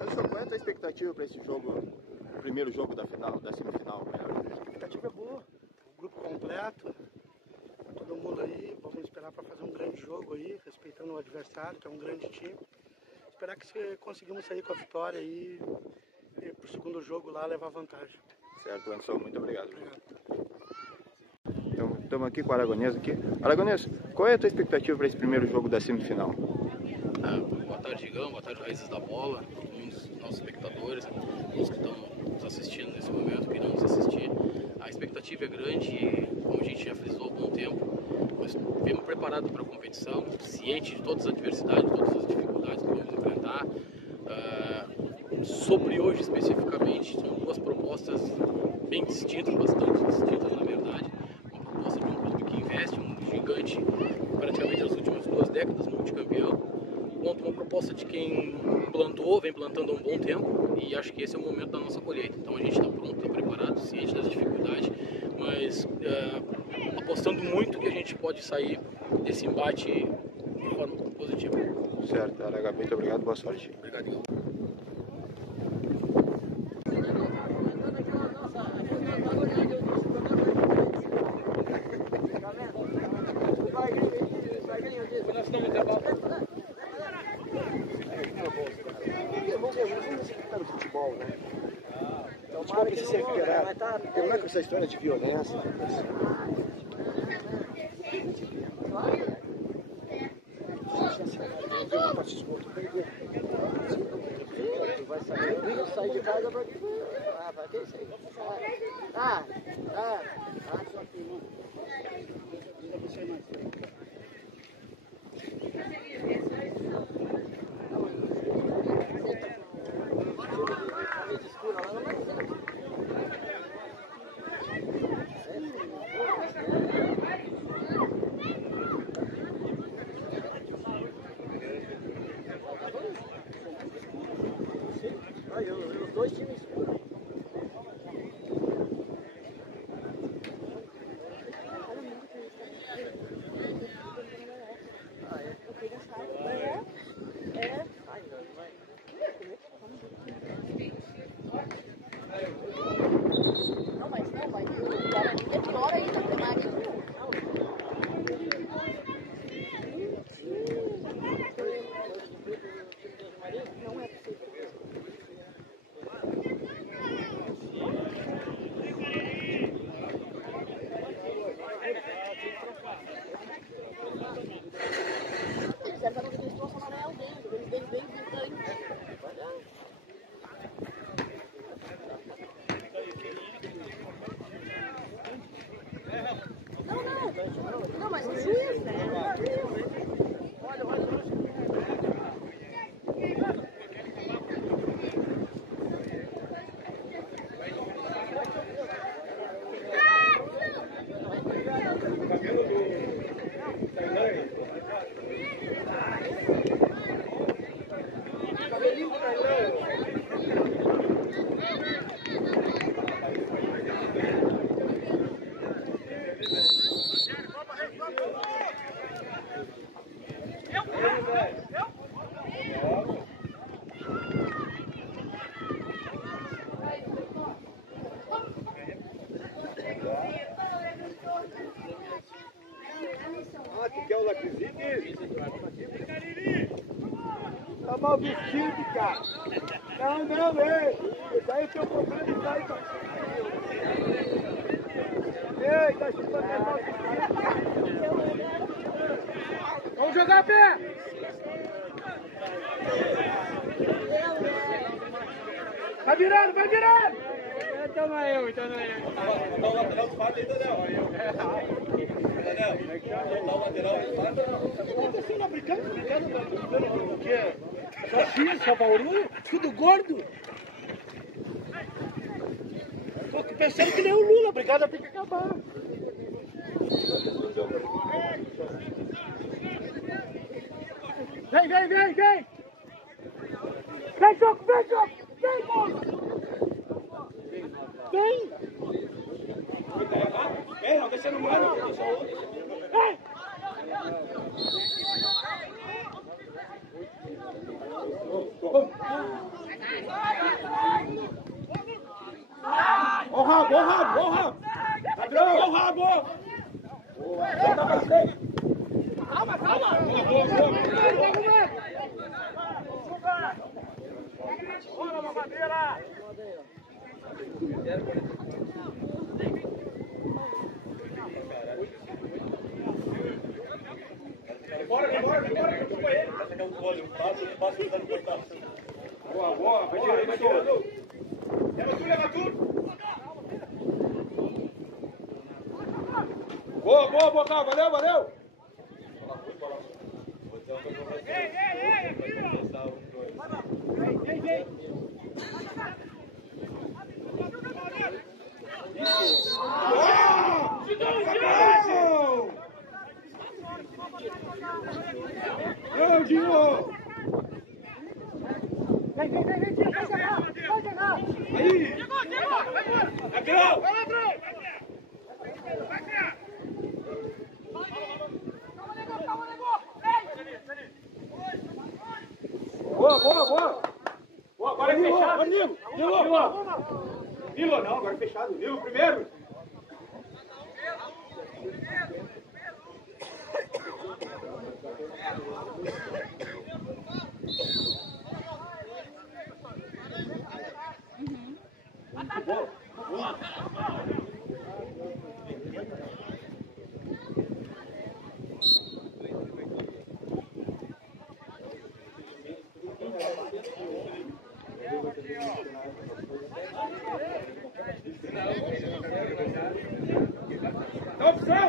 Anderson, qual é a tua expectativa para esse jogo, o primeiro jogo da final, da semifinal? A expectativa é boa, o grupo completo, todo mundo aí, vamos esperar para fazer um grande jogo aí, respeitando o adversário, que é um grande time. Esperar que conseguimos sair com a vitória aí e pro segundo jogo lá levar vantagem. Certo, Anderson, muito obrigado. Então, estamos aqui com o Aragonês aqui. Aragonês, qual é a tua expectativa para esse primeiro jogo da semifinal? Boa tarde, Igão, boa tarde, Raízes da Bola, todos os nossos espectadores, todos que estão nos assistindo nesse momento, que irão nos assistir. A expectativa é grande e, como a gente já frisou há algum tempo, nós viemos preparados para a competição, ciente de todas as adversidades, todas as dificuldades que vamos enfrentar. Sobre hoje especificamente, são duas propostas bem distintas, bastante distintas na verdade. Uma proposta de um clube que investe, um gigante, praticamente nas últimas 2 décadas, multicampeão, contra uma proposta de quem plantou, vem plantando há um bom tempo, e acho que esse é o momento da nossa colheita. Então a gente está pronto, está preparado, ciente das dificuldades, mas apostando muito que a gente pode sair desse embate de forma positiva. Certo, Araga, muito obrigado, boa sorte. Obrigado, Igão. Futebol, né? Então, o futebol precisa se recuperar. Terminar com essa história de violência. Vai sair de casa pra que isso aí? Só que não. Ainda você mais. Os dois times escuros. Não, mas o Guarani é pior ainda, porque Maria não é possível. Eles eram para fazer troço amarelo dentro, eles bem gritando. Não, mas o juiz, né? Olha. Que é o lacrezinho? Tá mal vestido, cara. Não, esse aí é o teu problema, tá aí, cara. Ei, tá chupando mais mal vestido. Vamos jogar a pé! Vai virando! Então não é eu. Tá o lateral do Fábio aí, Daniel. Tá o lateral do Fábio. Você não brincando o quê? Só X, só Bauru? Tudo gordo? Tô pensando que nem o Lula, a brigada tem que acabar. Vem! Vem, Choco! Vem, moço! Vem! Vem, não deixa no mano, deixa o outro. Vem! Ó o rabo, ó o rabo, ó o rabo. Ladrão, ó o rabo. Volta pra frente. Calma, calma. Bora, mamadeira. Bora, que eu tô com ele. Vai chegar um gole, um passo e dando cortar. Boa, boa, vai tirando, vai tirando. Leva tudo. Boa, boa, boa, cara, valeu, valeu. Ei, aqui, ó. Ei. Isso. Não, Dinho! Vem, vai chegar! Aí! Ladrão! Vai, ladrão! Vai criar! Boa! Boa, agora é fechado! Nilo, não, agora é fechado. Nilo primeiro!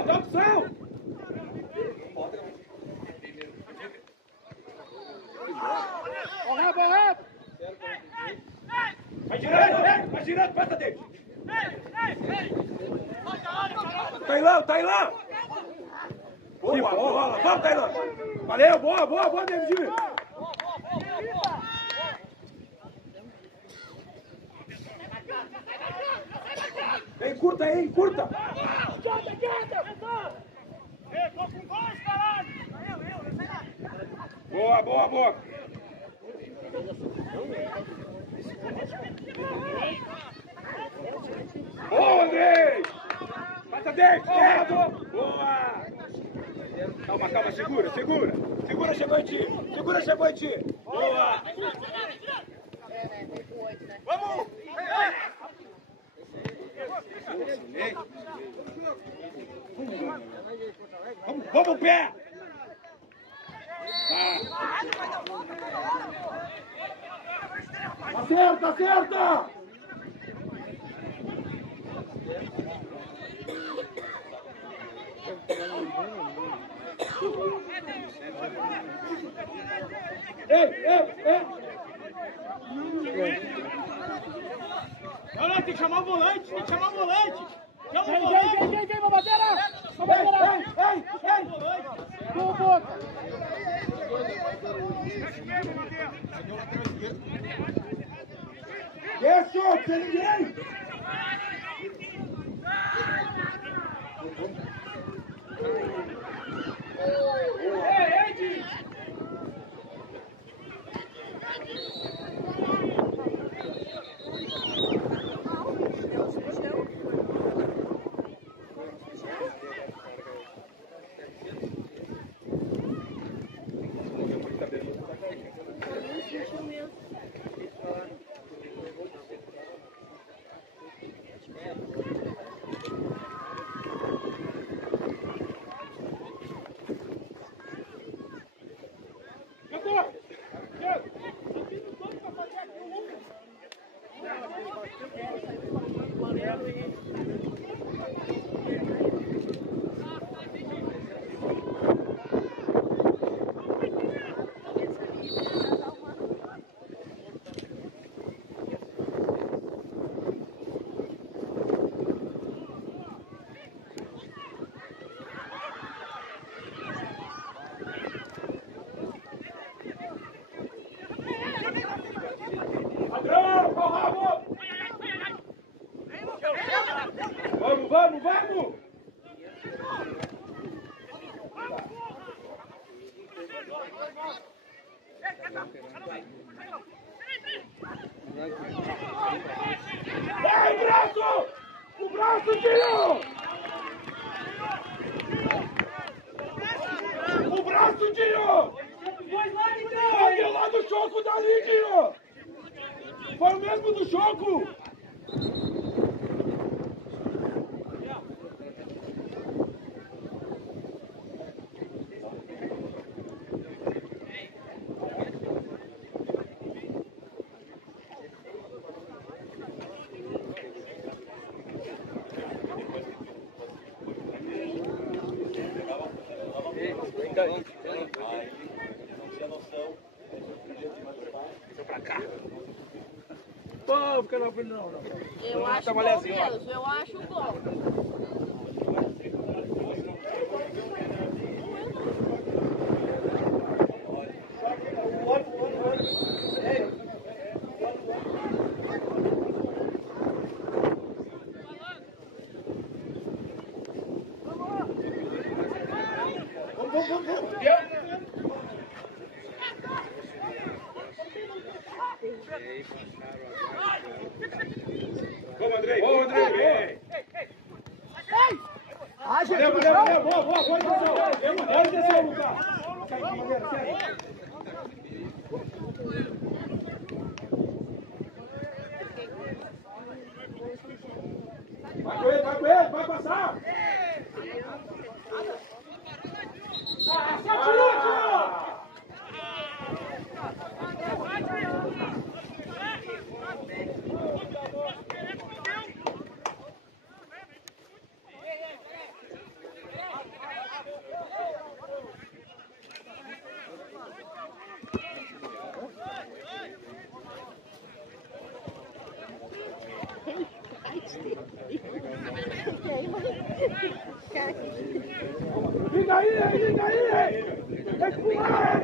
Dá opção! Ó o rabo! Vai girando, passa dele! Tailã! Boa! Vamos, Tailã! Valeu, boa, David! Curta! Boa! Boa, Andrei! Passa dentro! Boa! Calma, segura! Segura, chegou em ti! Boa! Vamos! Vamos, pé! Acerta! Ei! Olha, tem que chamar o volante! Chama o volante! Vem, mamadeira! Ei! Boca! Isso, sem ninguém! Ei, Vamos! Vai, Graço! braço, Dinho! O braço, Dinho! Foi lá do choco dali, Dinho! Foi o mesmo do choco! Pô, porque não, não. Eu acho bom mesmo, eu acho bom. Vamos, Andrei! Boa, Andrei! Ah, gente! Boa, atenção, Lucas! Vai com ele, vai passar! Liga aí! Tem que pular!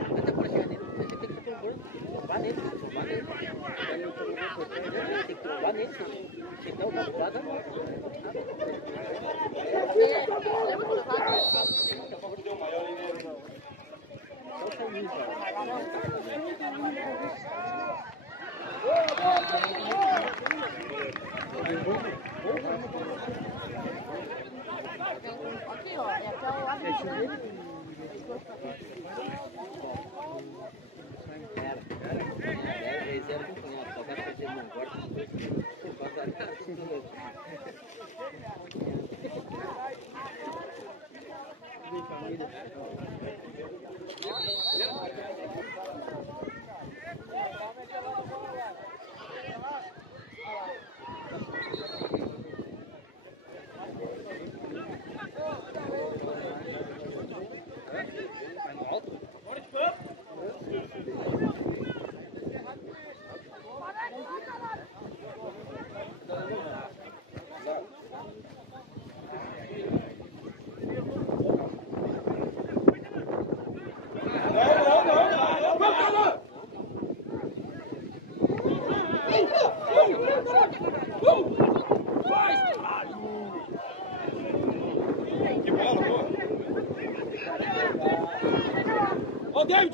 Aqui, ó, é até o lado de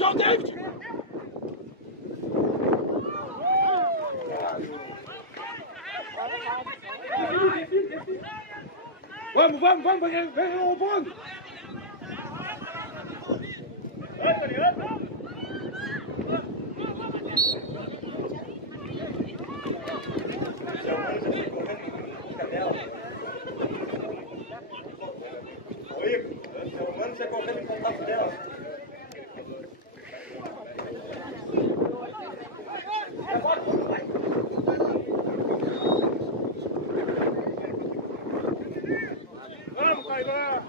Ó, David! Vamos, vem o bonde! Você correndo em contato dela. Vamos, Caivã!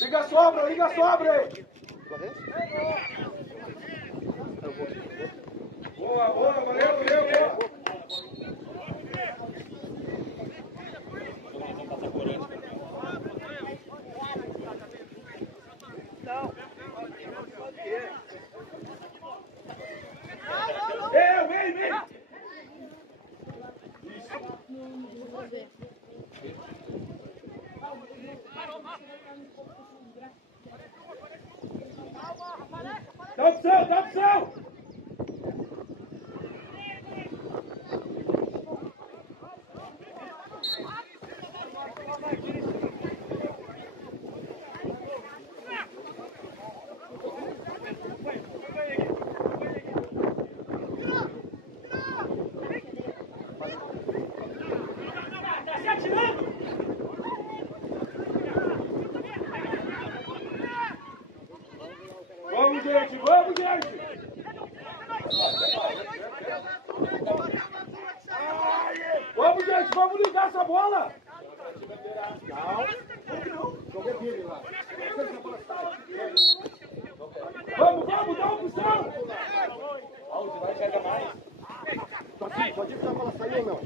Liga a sobra, liga a sobra aí. Boa, boa, valeu, valeu, boa. Vem! Dá opção, dá opção! Vamos, gente! Vamos, gente! Vamos ligar essa bola! Vamos, dá uma opção! Vai chegar mais. Pode ir pra bola sair ou não?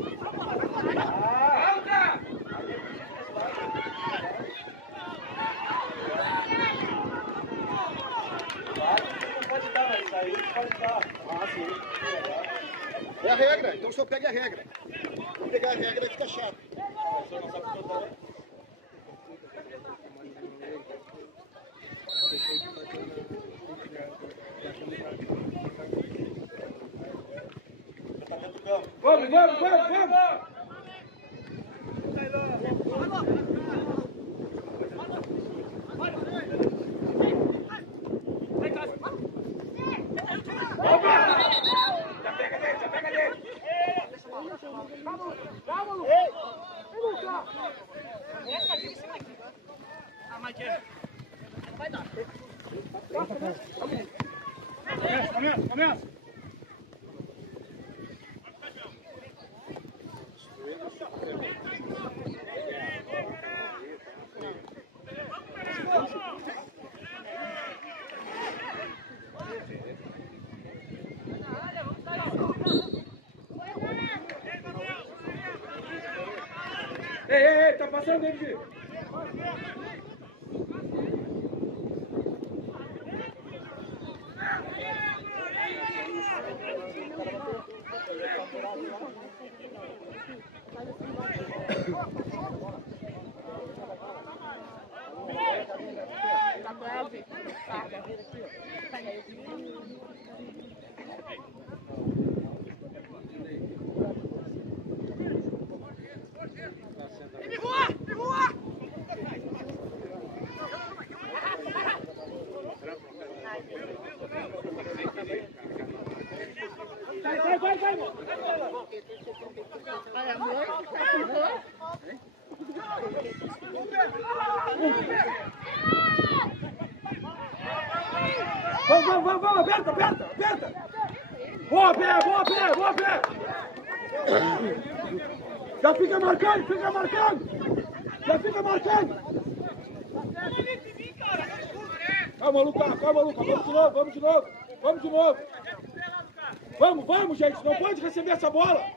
Pode dar, mas sair pode dar. Ah, sim. É a regra, então só pegue a regra. Se pegar a regra fica chato. Vamos! Vai dar. Começa! Ei, tá passando aí, filho. Vai, amor, tá com dor? Vamos, aperta! Boa, pé! Já fica marcando! Calma, Lucas, vamos de novo! Vamos, gente, não pode receber essa bola!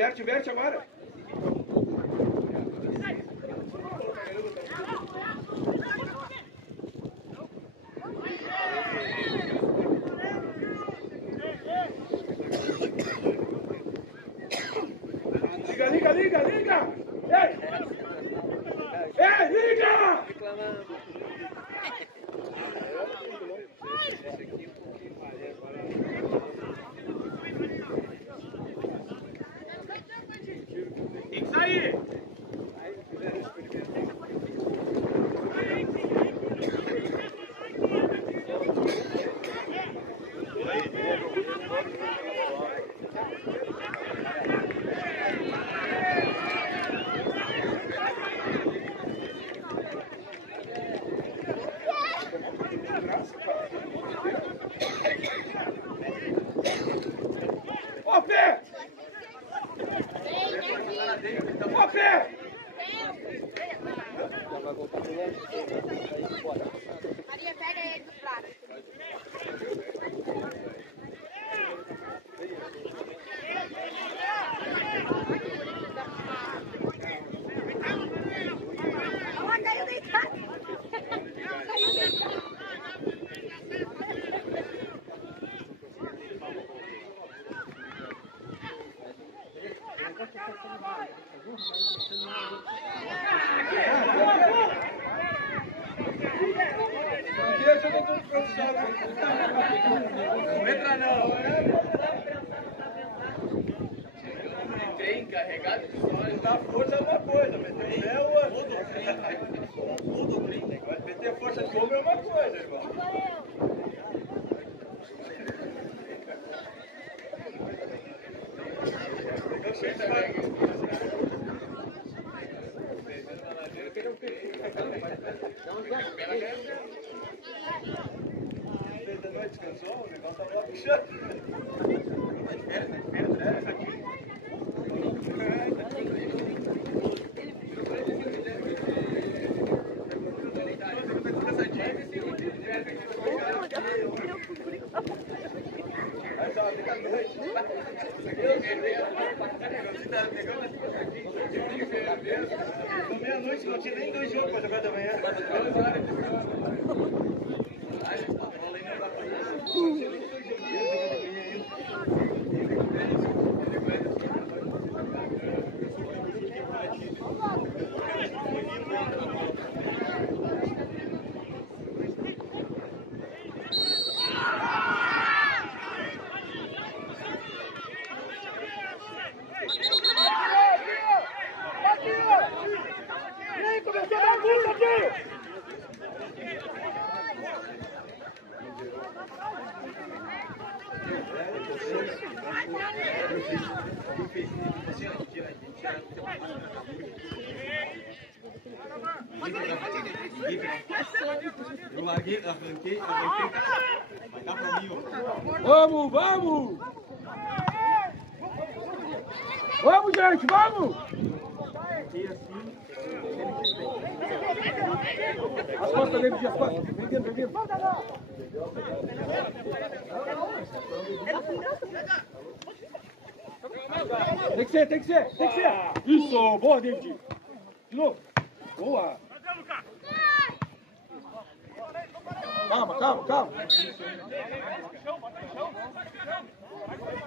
Inverte agora. Liga! Ei, liga! Tem que sair! Ó pé! Ó pé! Maria, pega ele do prato. Caiu deitado. Caiu deitado. Não entra não. Tem carregado de sonhos. Dar força é uma coisa, meter o pé é outra. Meter força de fogo é uma coisa, irmão. Descansou? O negócio tava lá puxando. Meia-noite não tinha nem 2 jogos para jogar da manhã. Eu larguei, arranquei, mas dá pra mim, ó. Vamos, vamos! Vamos, gente, vamos! As costas dele, as costas. Vem dentro, vem dentro. Tem que ser, tem que ser, tem que ser. Isso, boa, David. De novo. Boa. Calma, calma, calma.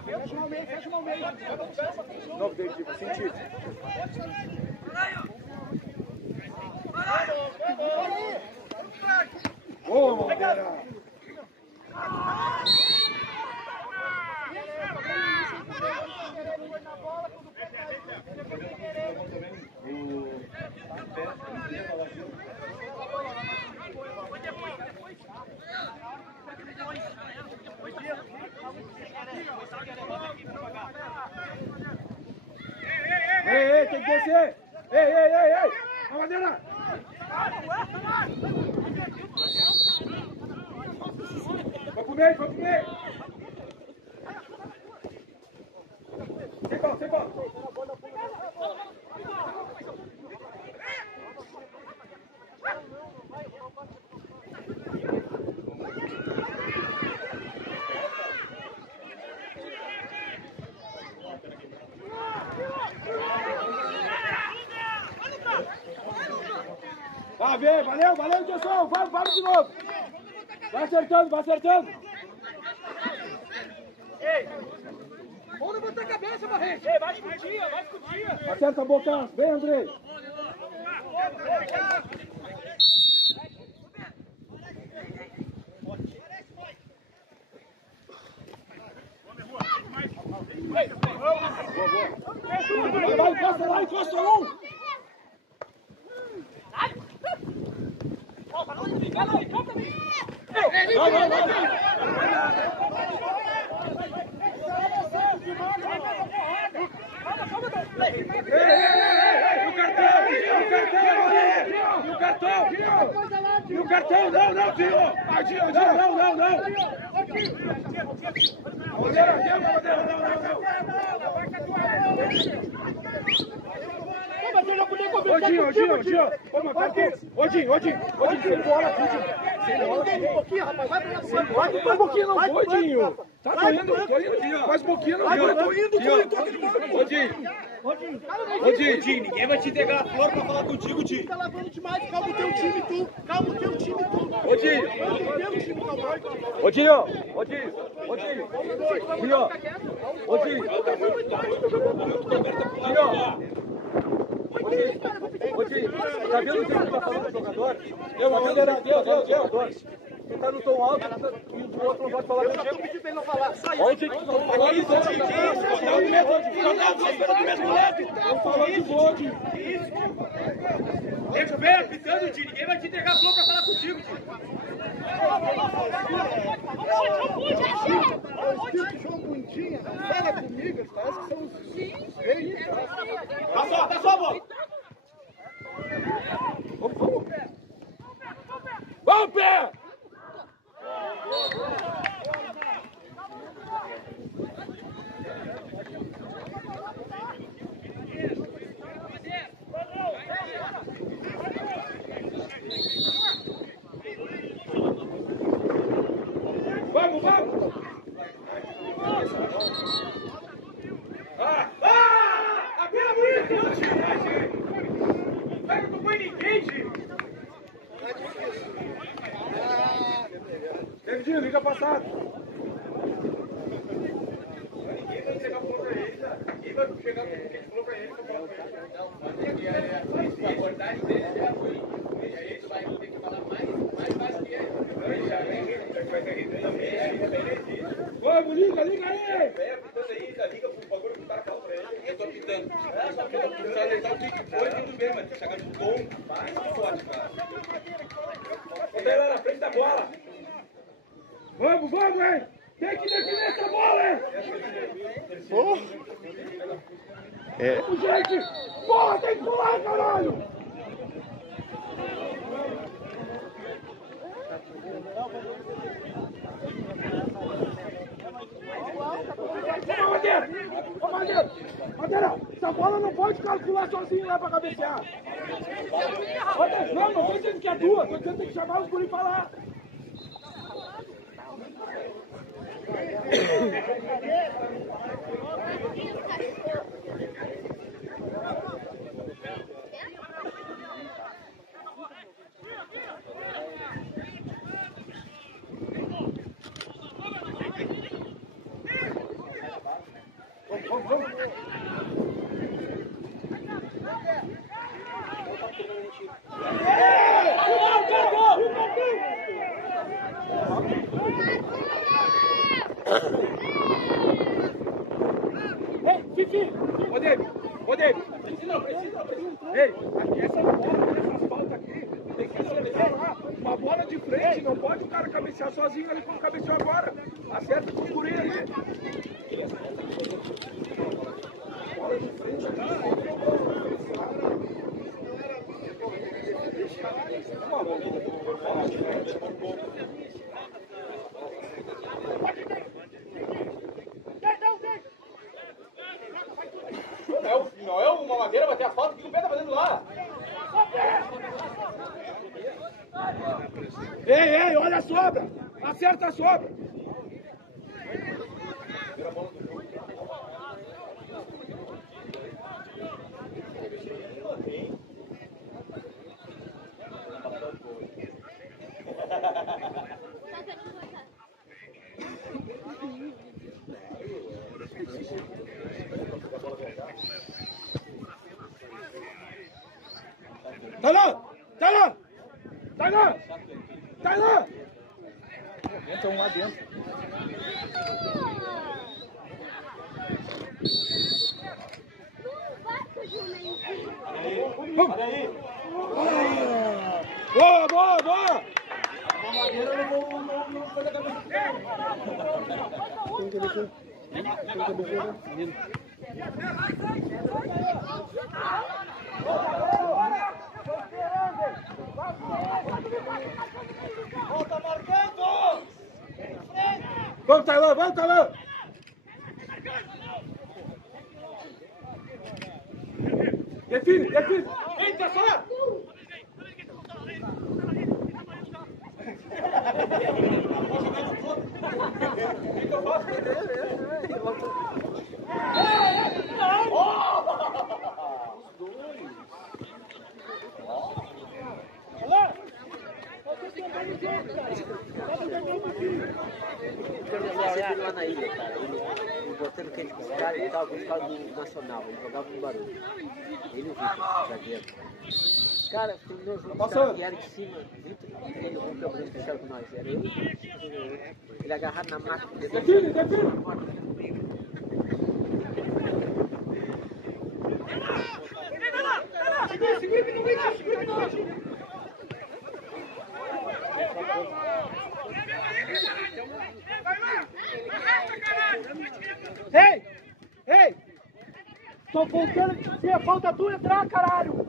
Fecha no meio, fecha no meio. De novo, David, vou sentir. Boa, Maldeira. Ei, tem que descer! Ei! A Maldeira! Vai pro meio, vai pro meio! Sem bola! Ah, vem, valeu, Anderson. Vamos de novo. Vai acertando. Ei! Vamos levantar a cabeça, Barreto! Ei, vai discutir! Acerta a boca. Vem, Andrei. Vai, encosta um! E o cartão, não, tio! Odinho, bola aqui, Odinho. Um pouquinho, rapaz, vai pra cima. Vai um pouquinho, não, Odinho. Tá doendo, faz um pouquinho, não. Tô indo. Odinho, ninguém vai te entregar a flor pra falar contigo, Tim. Tá lavando demais, calma o teu time, tu. Odinho. Tá vendo o que ele tá falando do jogador? Deu. Tu tá no tom alto e o outro não pode falar contigo. Eu pedi pra ele não falar. Onde que tu falou isso? Eu falo de bode. Deixa bem apitando, Tim. Ninguém vai te entregar a flor pra falar contigo, Tim. João Bundinha, não fala comigo, eles parecem que são os reis. Tá só a bola. Vamos, pé! Vamos! Apela bonito! Pega, não foi ninguém, Gil! Davidinho, liga passado! Ninguém vai entregar o ponto pra ele, tá? Ninguém vai chegar com o que falou pra ele pra falar pra ele. A abordagem dele já foi. E aí tu vai ter que falar mais fácil que ele. Vamos, liga aí! Vem apitando aí, liga pro bagulho que o cara falou pra ele. Eu tô apitando. Só que eu tô precisando deixar o que foi e tudo bem, mas tem que chegar no tom mais forte, cara. Bota ele lá na frente da bola. Vamos, hein! Tem que definir essa bola, hein! Vamos, gente! Bola, tem que pular, caralho! Madeira, essa bola não pode calcular sozinho lá pra cabecear. Não tô dizendo que é tua, tô dizendo que tem que chamar os guris pra lá. Ô, David, precisa. Ei, essa falta aqui, tem que acertar lá. Uma bola de frente, não pode o cara cabecear sozinho ali como cabeceou agora. Acerta com o guri ali. Bola de frente Não é uma madeira bater a falta, o que o pé tá fazendo lá? Ei, olha a sobra! Acerta a sobra! Entra um lá dentro. Olha aí. Boa! Volta marcando! Vamos, Tailã! Define! Eita, só! Lá na ilha, cara. Ele botando que ele cara, ele tava com os caras do Nacional, ele jogava no Barulho. Ele o Vitor, zagueiro. Cara, terminou o jogo, os caras vieram de cima, Vitor, ele o campeão fechado com nós. Era ele agarrado na máquina. Define! Ei! Tô voltando de dizer, falta tu entrar, caralho!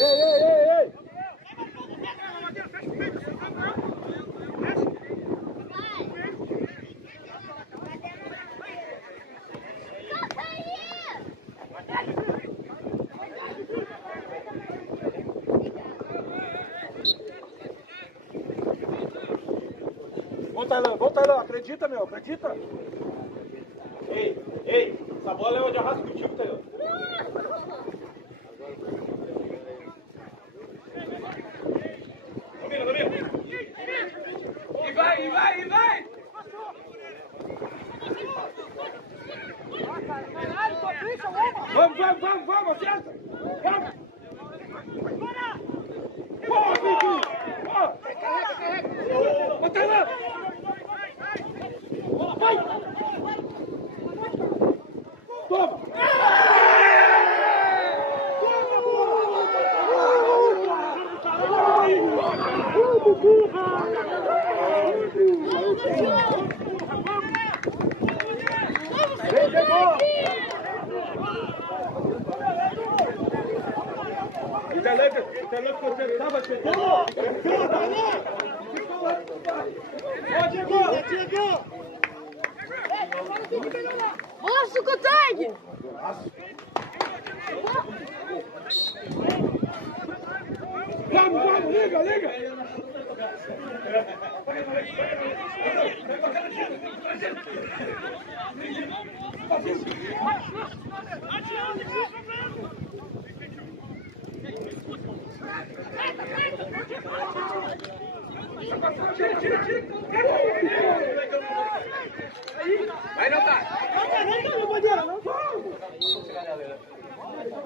Ei! Vamos, Tailã, acredita, meu, acredita? Ei, essa bola é onde arrasta contigo, Tailã. Domina! E vai! Vamos, acerta! Vamos! Boa, Vicky! Boa! Ô, Tailã! Vai! Toma! Boa, Sucotag! Vamos, liga! Vai, não tá!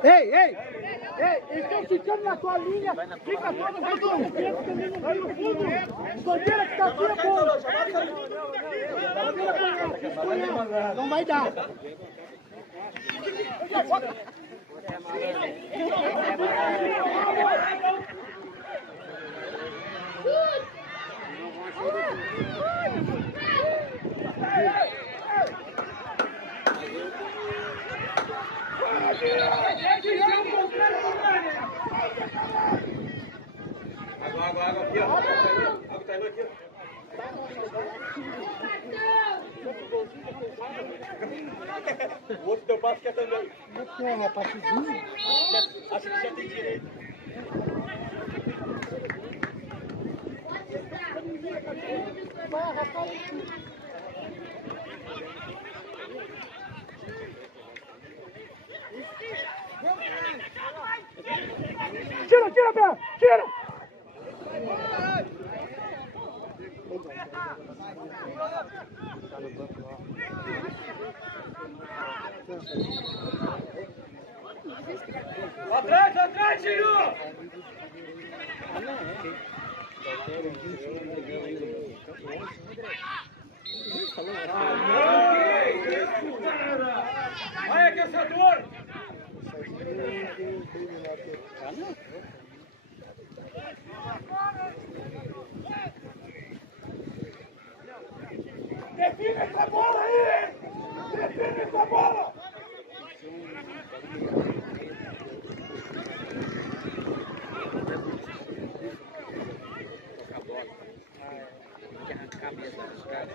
Ei, eles estão ficando na tua linha, fica todo vai no fundo, o bandeira que tá aqui é bom. Não vai dar. Água aqui, ó. Água tá indo aqui, ó. O outro deu passo quer também. É passezinho? Acho que já tem direito. Tira, Bé! Tira! Atrás, atrás, Giro! Vai, aquecedor! Define essa bola aí! Define essa bola! Arrancar mesmo dos caras.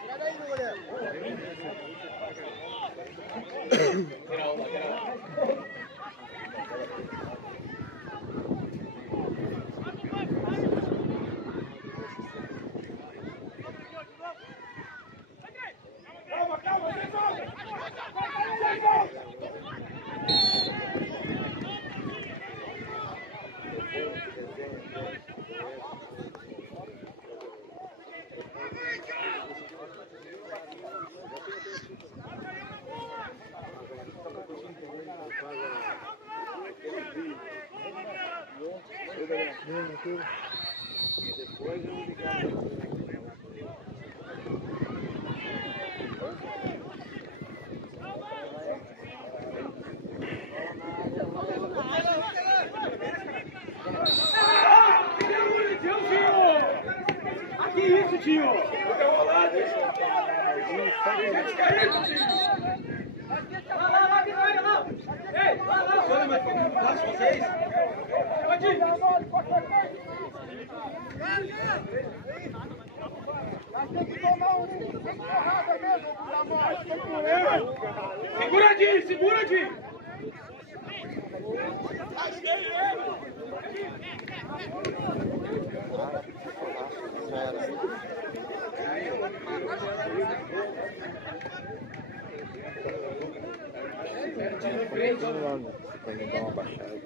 Tira daí, meu goleiro. Calma, calma, sem falta! Sem falta! Que isso, tio? Fica rolado, hein? Gente caído, tio! Vai lá! Ei, vai lá! Olha, mas eu não faço vocês! Tem que tomar tem porrada mesmo, Segura, Di! Segura, Di! Vai me dar uma baixada.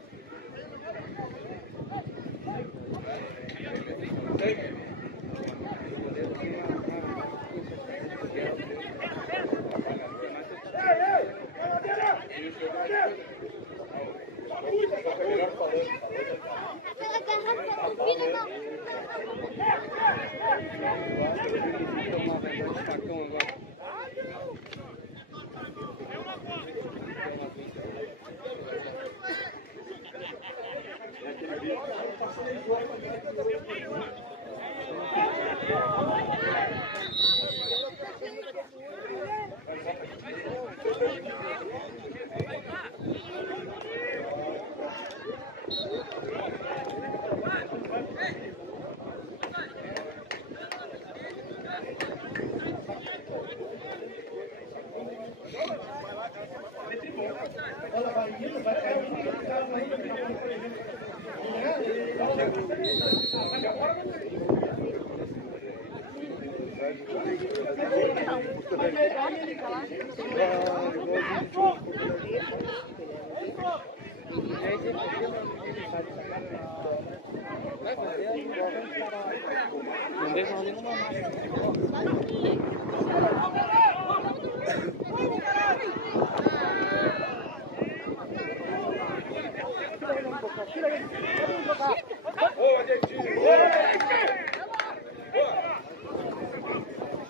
Boa, Dentinho!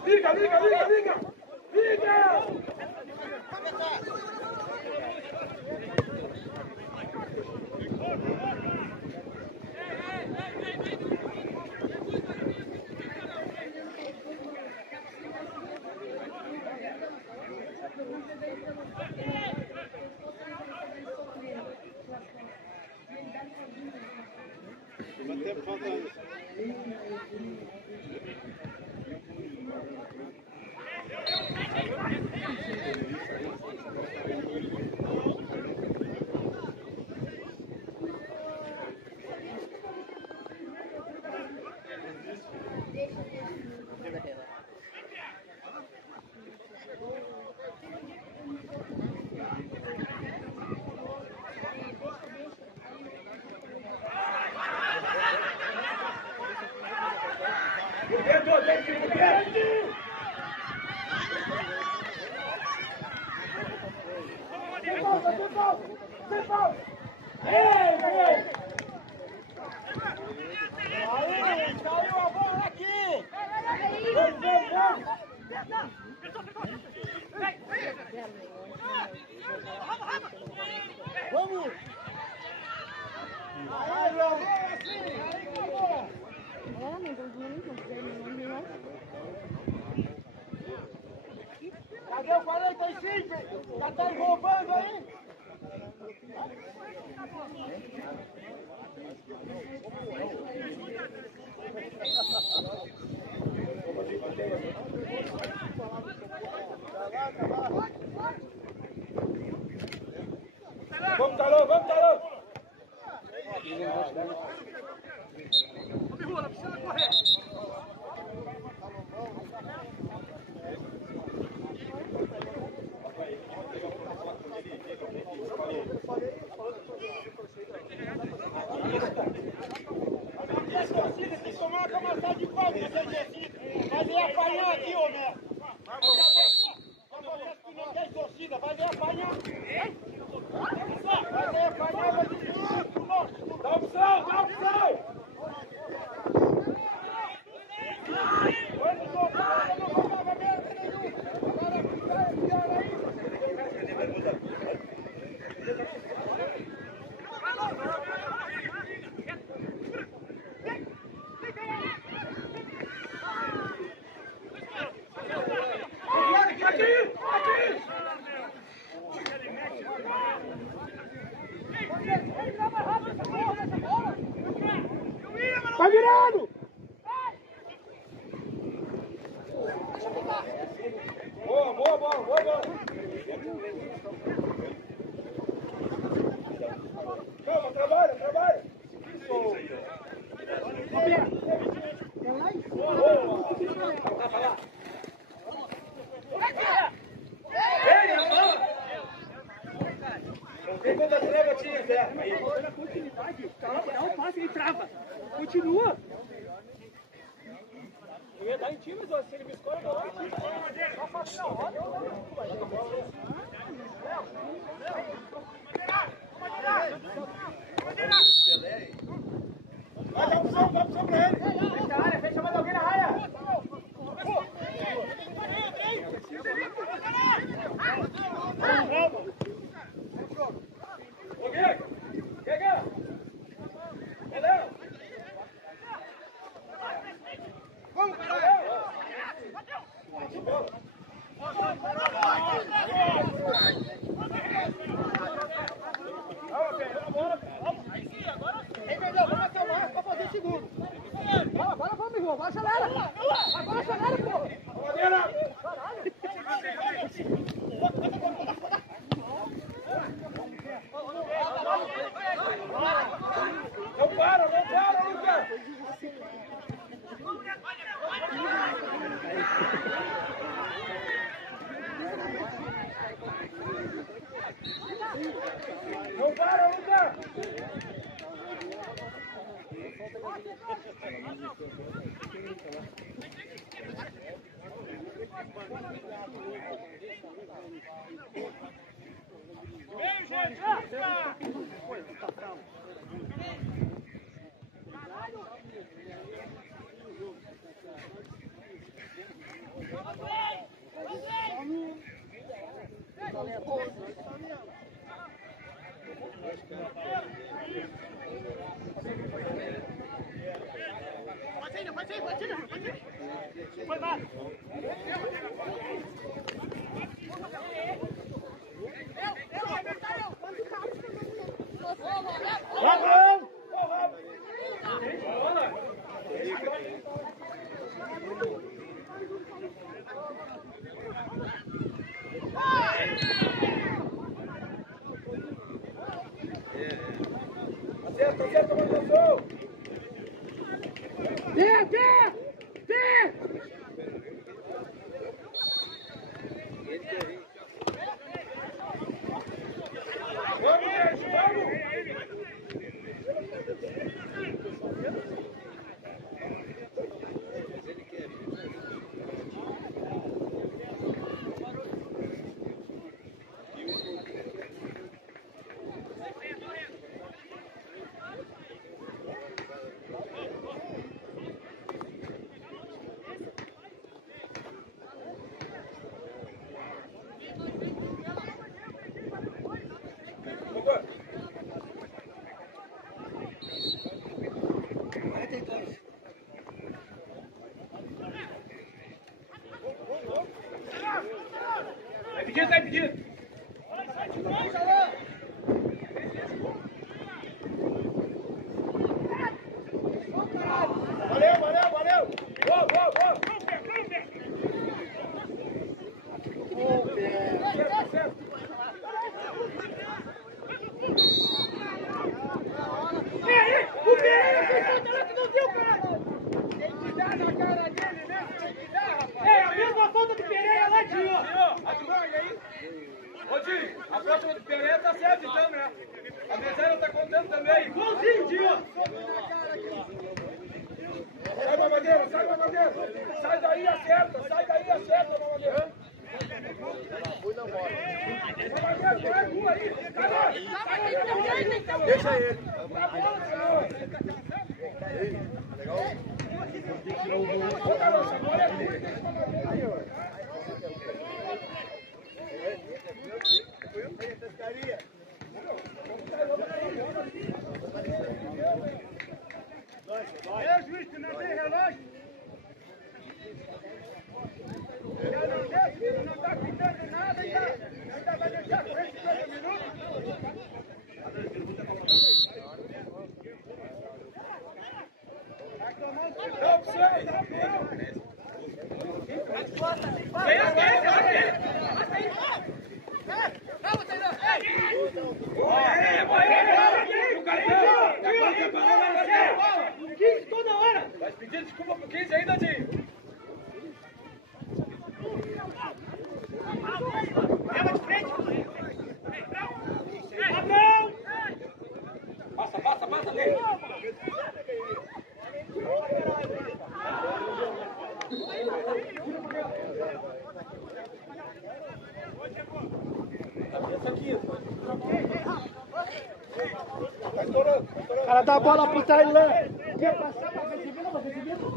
Liga, liga, liga, liga! Liga! Cadê o 45? Já tá roubando aí? Vamos, Tarô, vamos, Tarô! Não precisa correr. Tem que tomar uma camaçada de pau com essa torcida. Vai vir apanhar aqui, ô merda. Você que não tem torcida, vai vir apanhar. Vai vir apanhar, vai vir apanhar. Dá opção, dá opção. Vai virando! Boa, boa, boa, boa, boa! Calma, trabalha, trabalha! Não tem quanta trava tinha, Zé. Olha a continuidade. Dá um passe e trava. Continua. Eu ia dar em time, se ele me escolhe, eu dou em time. Só fazer na hora. Vai, dá opção pra ele. Fecha a área, fecha mais alguém na área. Ô, Guilherme, pega! Entendeu? Vamos, caralho! Entendeu? Vamos até o mais pra fazer o segundo. Agora vamos, irmão. Agora acelera. Agora acelera, pô. Caralho. Não para, Lucas! Não para, Lucas! Vem, gente! Foi lá! Acerta, marcação! Dê! Vamos, gente, vamos! Ele quer. impedido, tá impedido. Valeu, valeu, valeu. Boa, boa, boa. Certo, certo. O Pereira não deu, cara. Tem que dar na cara dele, né? Tem que dar, rapaz. É a mesma falta do Pereira lá, Dinho. Olha aí. Ô, Dinho, a próxima do Pereira tá certo então, né? A mesária tá contando também. Igualzinho, Dinho. Sai, Mamadeira, sai, Mamadeira. Sai daí e acerta, Mamadeira. Deixa ele. É, juiz, tu não tem relógio? Não está pintando nada ainda vai deixar com esse 50 minutos? Vai tomar um dá pra você, dá o 15 toda hora! Vai pedir desculpa pro 15 ainda, Dinho! Leva de frente! Passa, passa, passa dele! O cara dá a bola pro Tailã! Quer passar pra receber? Não, pra receber não.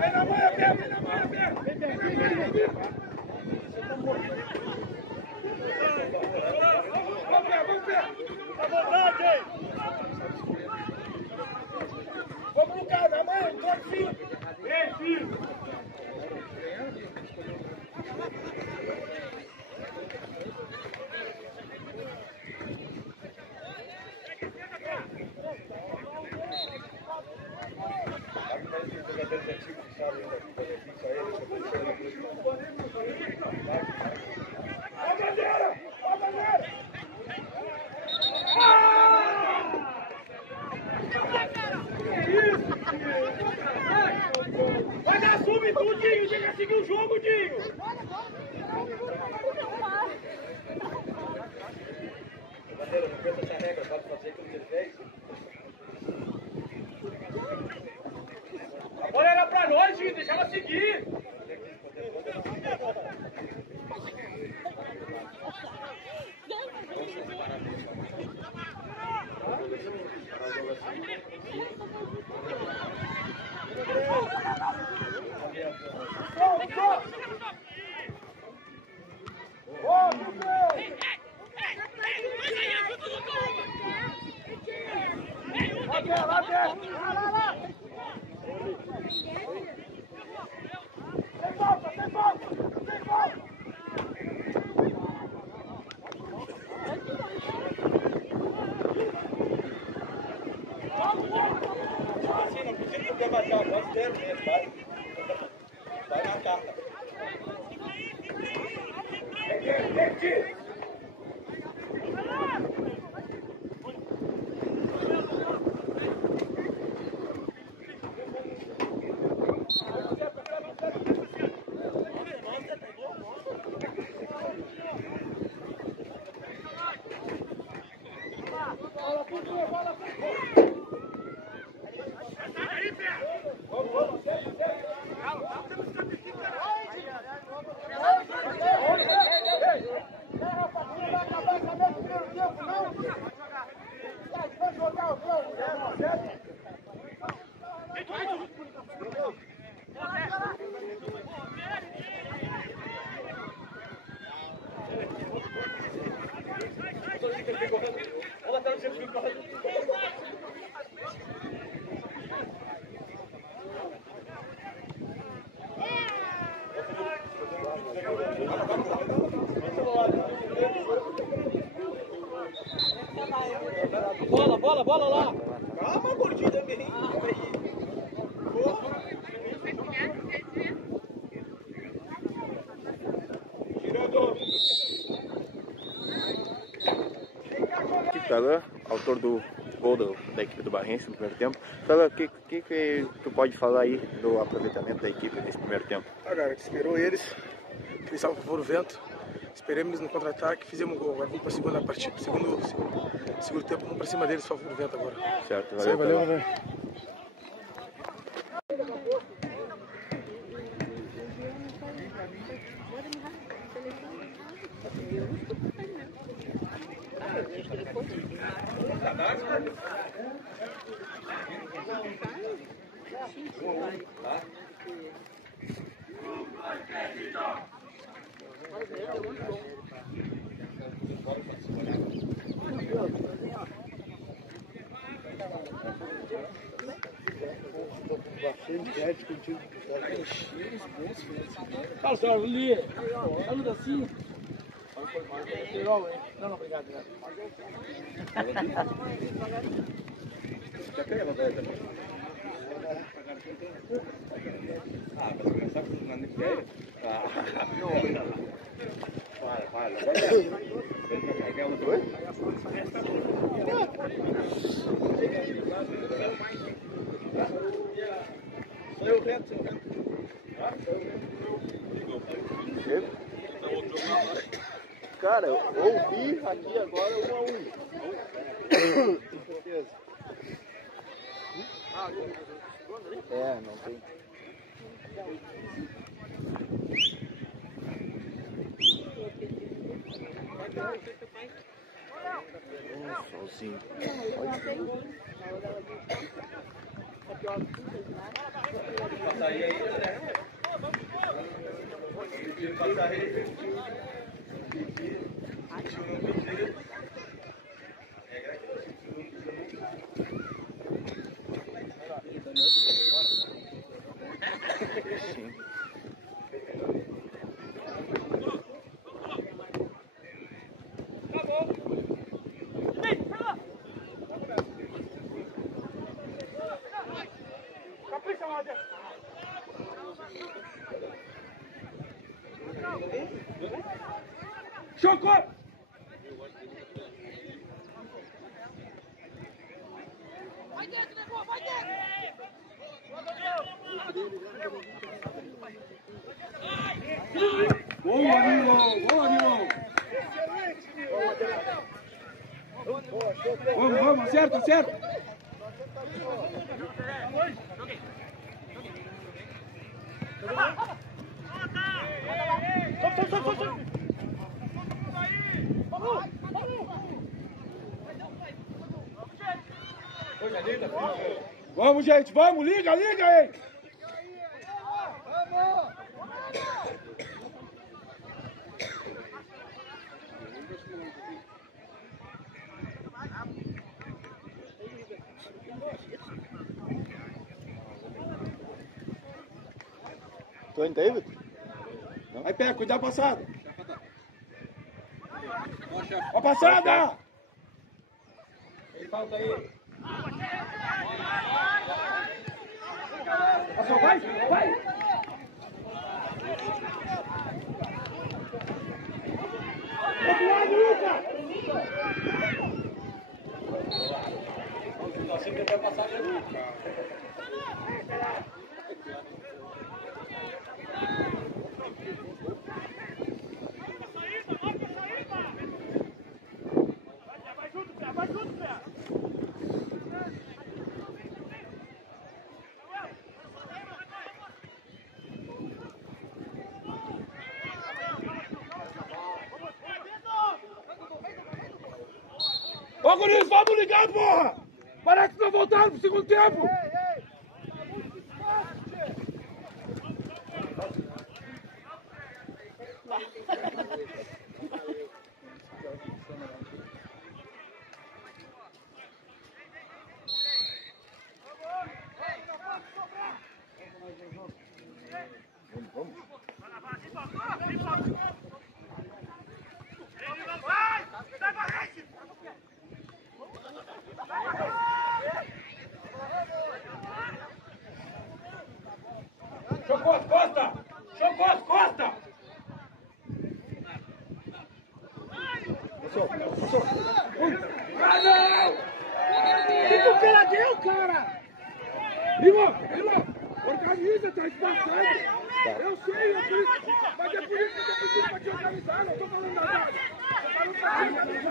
Vem na mão, vem na mão, vem! Vamos ver! Tá vontade! Vamos no carro, na mão, dois filhos! Vem, filho! Ó a bandeira! Ó a bandeira! Vai dar sub tudo, Dinho! Chega a seguir o jogo, Dinho! Bandeira, não pensa essa regra, pode fazer como ele fez? A bola era pra nós, Dinho, deixa ela seguir! Vai na carta. Bola lá! Calma, gordinho também. Talan, autor do gol da equipe do Barrense no primeiro tempo. Talan, o que tu pode falar aí do aproveitamento da equipe nesse primeiro tempo? Cara, esperou eles estavam por fora o vento, esperamos eles no contra-ataque, fizemos um gol. Agora vamos para a segunda partida, segundo tempo, vamos para cima deles, por favor, o vento agora. Certo, valeu, valeu. Carlos, ali, ajuda assim. Não, obrigado. Ah, para começar com uma ideia. Para. Quer um dois? Sou eu, Reto. Cara, eu ouvi aqui agora 1-1. Com certeza. Não tem. Solzinho. Passar aí ainda, né? Passar aí. Sim. Chocou! Vai dentro, Negô, vai dentro! Boa, Nilo! Vamos, acerta! Vamos, gente, vamos, liga, hein! Tô indo, David? Vai, pé, cuidado a passada! A passada! Ele falta aí! Passou, vai! Outro lado, Lucas! Assim que eu quero passar, vai junto, Pé! Ô, guris, vamos ligar, porra! Parece que não voltaram pro segundo tempo! Chocou as costas! Chocou as costas! Passou! Ah, não! O que o cara deu, cara? Lima! Organiza, tá espaçando! Eu sei, mas é por isso que eu tô pedindo pra te organizar, não tô falando nada! Tô falando pra te organizar!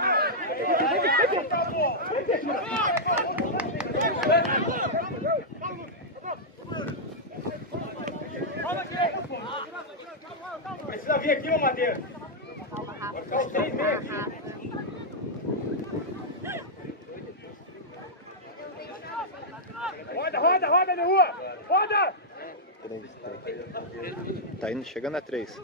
Precisa vir aqui, ô Madeira! Vai ficar os 3 meses aqui! Roda, na rua! Roda! 3. Tá indo, chegando a 3.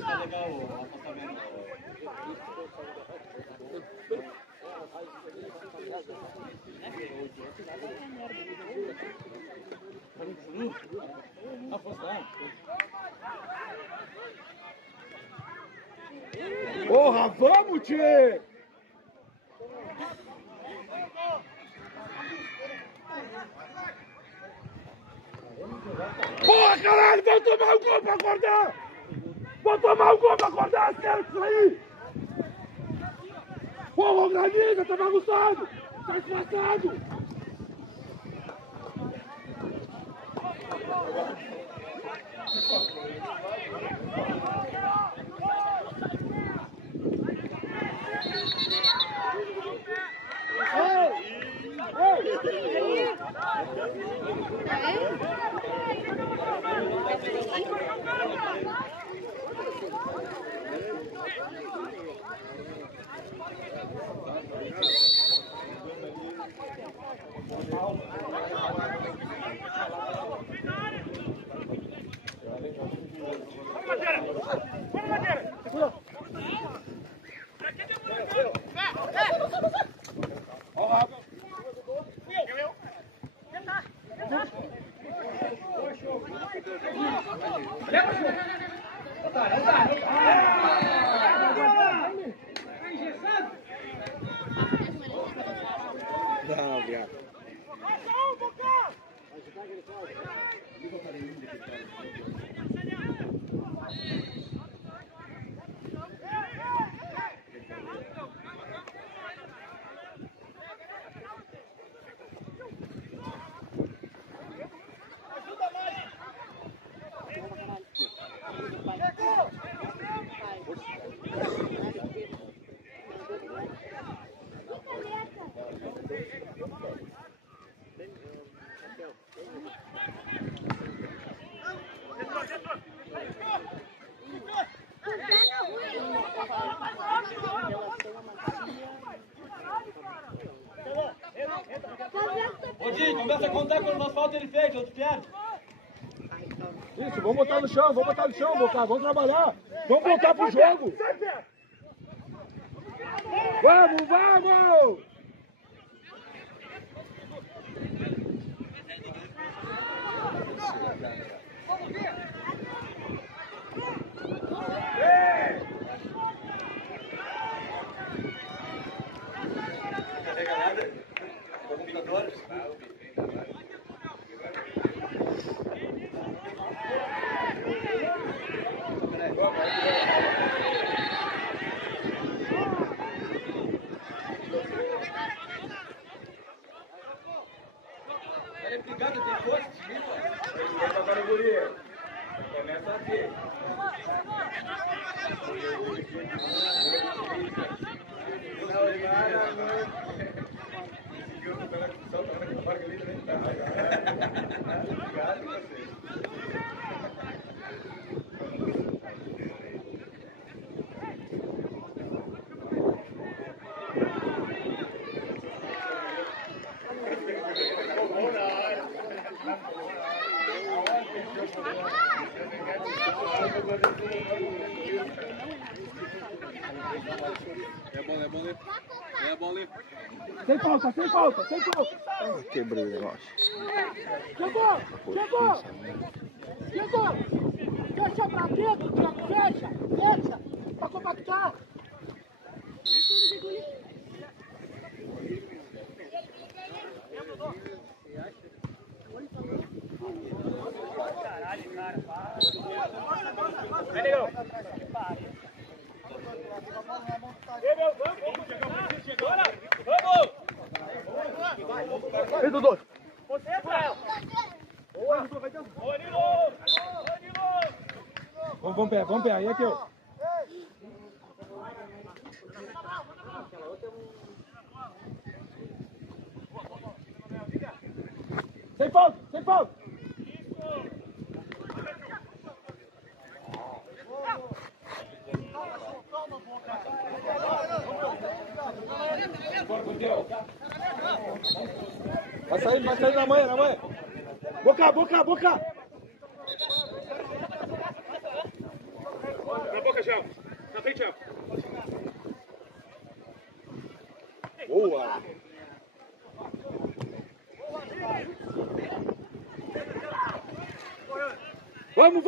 Tá legal o afastamento. Porra, vamos, tchê! Porra, caralho, vão tomar um gol pra acordar! Vão tomar um gol pra acordar, quero isso aí! Porra, organiza, tá bagunçado! Tá espaçado! Não, viado. Ô, Di, começa a contar quando falta ele fez, outro piada. Isso, vamos botar no chão, Boca, vamos trabalhar. Vamos voltar pro jogo. Vamos! Carrega nada? Tô com bigode. Ele é brigado, tem força, sim, Vai pra categoria. Começa aqui. Sem falta, sem falta, sem falta. Quebrei o negócio. Chegou! Fecha pra dentro, Thiago, fecha! Pra compactar! Caralho, cara. Vai, Negão! Vamos! Vem, Dudu! Vamos pegar, e aqui, ó. Sem falta, sem falta! Vai sair na manhã. Boca! Na boca, Thiago. Na frente, Thiago. Boa! Vamos!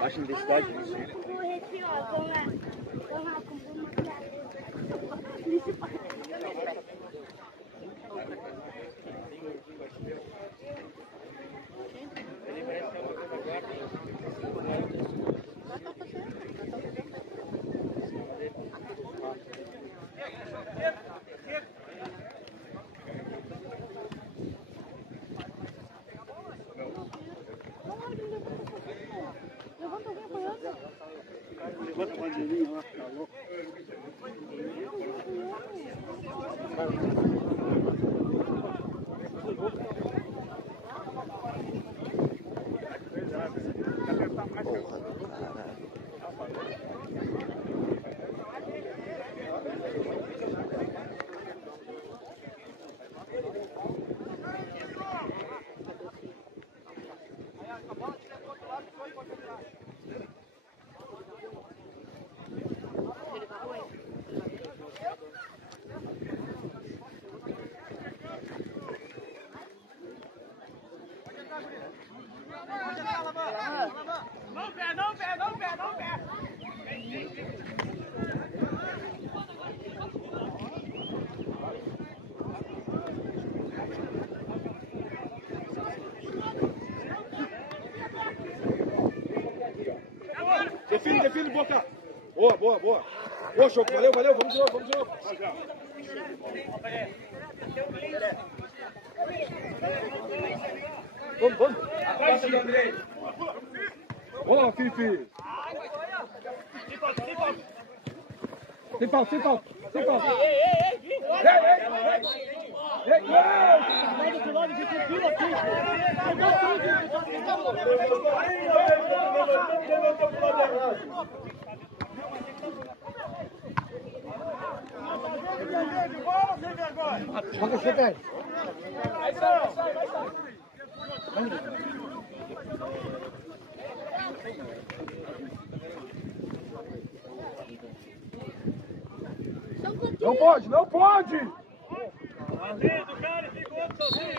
Baixa intensidade. Levanta o bandeirinho lá, tá louco? Define, Boca. Boa. Boa, Choco. Valeu. Vamos de novo. Vamos. Atrás do Andrei. Boa, Fifi. Sem falta. Joga você, velho. Não pode, não pode! Ali do cara e fica outro sozinho.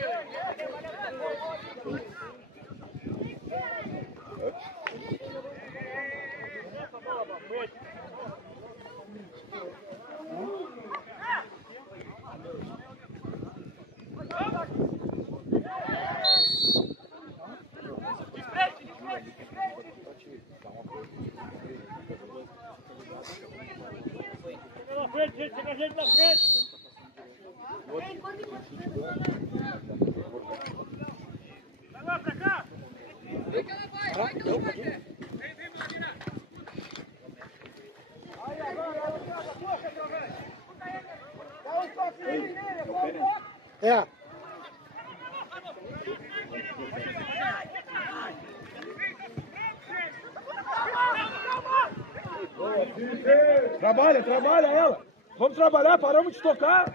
Na frente, gente, chega a gente na frente. Vai lá pra cá. Vem que ela vai, vai que ela vai. Vem, pra virar. Aí, agora, força, através. Dá um toquinho nele, É. Trabalha, trabalha ela. Vamos trabalhar, paramos de tocar.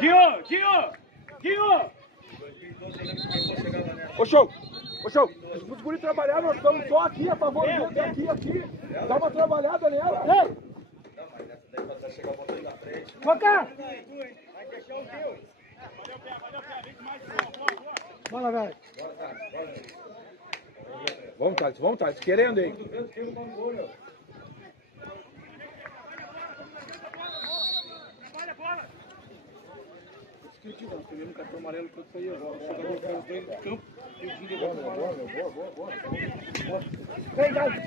Guinho! Ô, show! Os guris trabalhar, nós estamos só aqui, a favor dele, aqui. Dá uma trabalhada nela. Ei! Toca! Vai deixar o teu. Bora, velho. Vamos, Thales. Querendo, hein? Olha, bola. Peguei no cartão amarelo que eu saí agora. O jogador caiu dentro do campo e o Dinho levou boa. Vem, Thales.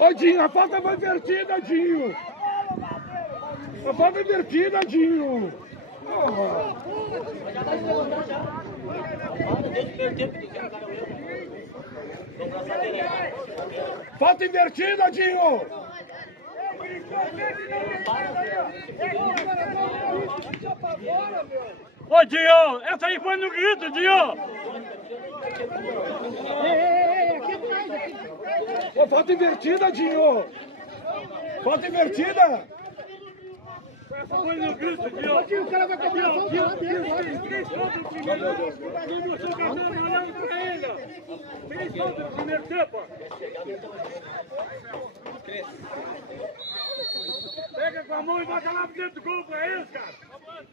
Ô, Dinho, a falta foi invertida, Dinho. A falta é invertida, Dinho. Falta invertida, Dinho. Ô, Dinho, essa aí foi no grito, Dinho. Ô, falta invertida, Dinho. Falta invertida. Essa foi no grito, Dinho. O cara vai caber a falta lá dentro. Três faltas no primeiro. E o jogador olhando pra ele. Três faltas no primeiro tempo. Pega com a mão e bota lá pra dentro do gol pra eles, cara.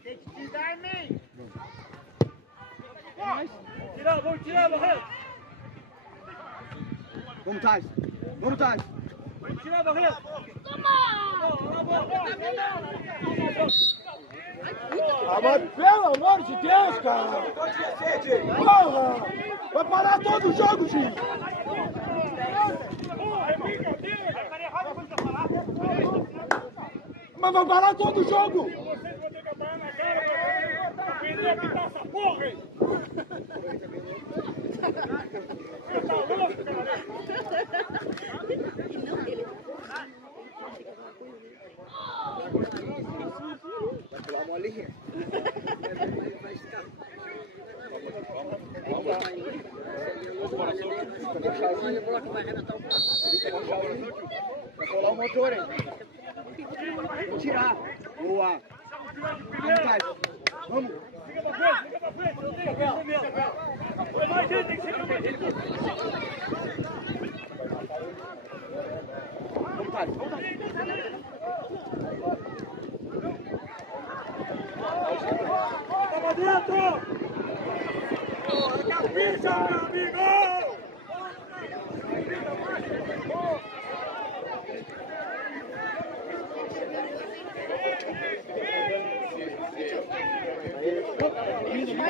Tem que tirar em mim. Vamos tirar, Barreto. Vamos, Thales. Vai tirar, Barreto. Ah, mas pelo amor de Deus, cara. Porra! Vai parar todo o jogo, Dinho. Mas vai parar todo o jogo. Vai pular a molinha. Olha o bloco vai arrebentar o bloco. Vai colar o motor, hein? Vou tirar. Boa. Vamos, Caio. Vamos. Fica pra frente. Vai mais gente, tem que ser mais gente. Vamos, Caio. Tava dentro! Capricha, meu amigo!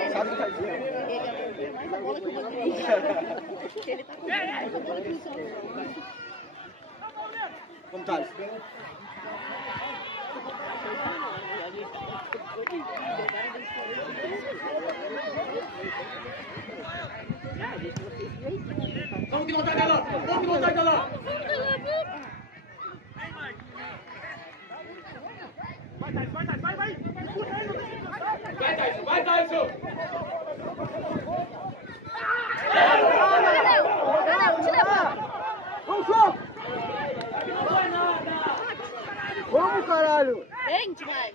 Sabe o que vai dizer? Mais a bola que o Rodrigo. Ele tá com mais a bola que o Rodrigo. Vamos, Thales. Vamos que voltar, galã! Vamos que voltar, galã! Vai, Tyson! Vai, Tyson! Vamos, João! Vamos, caralho! Gente, vai!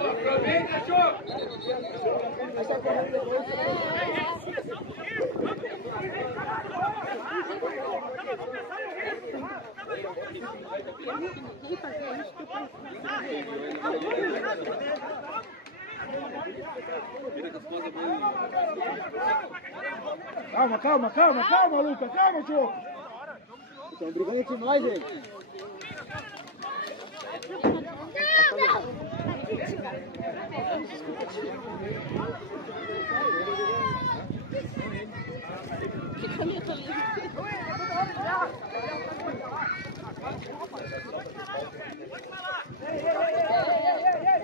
Aproveita, show! Calma, Lucas! Calma, tio! Estão brigando entre nós, hein? Fica a minha família.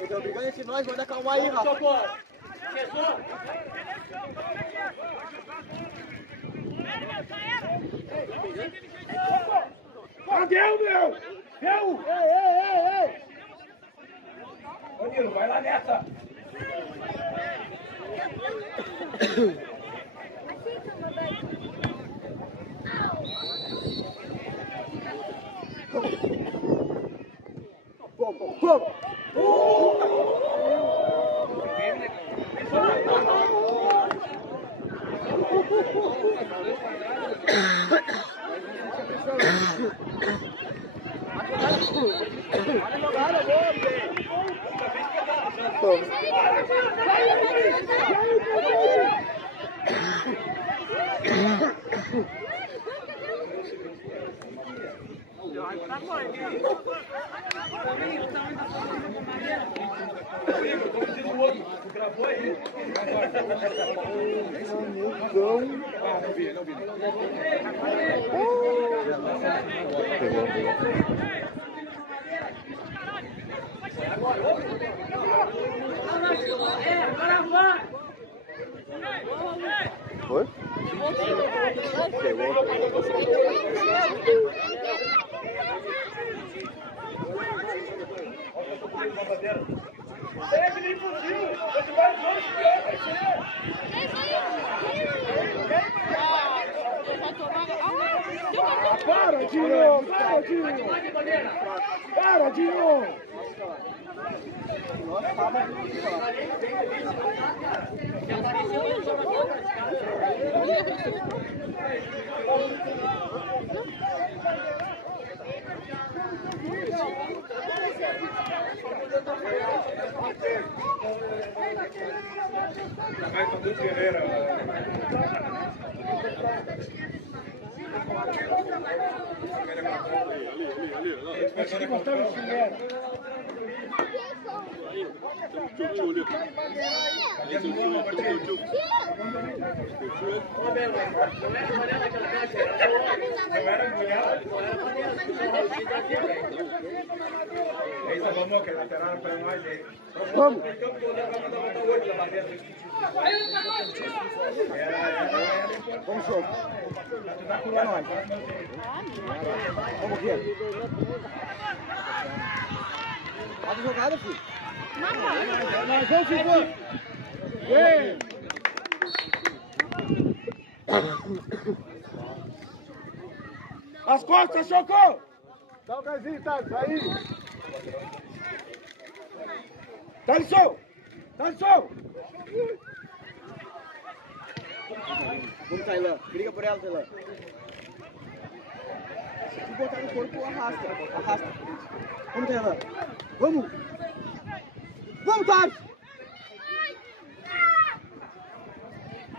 Estão brigando entre nós, manda acalmar aí, Rafa. Cadê o meu? Ei! Ô, Nilo, vai lá nessa! Vamos! Gravou aí. Foi? Pegou. Segue nem fuzil! Eu te mais longe que eu, vai ser! Para, Dinho! Para, Dinho! Vai com tudo, Guerreira. Vamos, que lateral para nós aí. Vamos! Vamos, show! Pra nós! Vamos, Guia! Faz a jogada, filho. Nós vamos, Fico. Vem. As costas, Chocou! Dá o casinho, Thales, aí! Thaleson! Thaleson! Vamos, Tailã. Briga por ela, Tailã. Se botar no corpo, arrasta. Arrasta. Vamos, Tailã. Vamos! Vamos, Thales!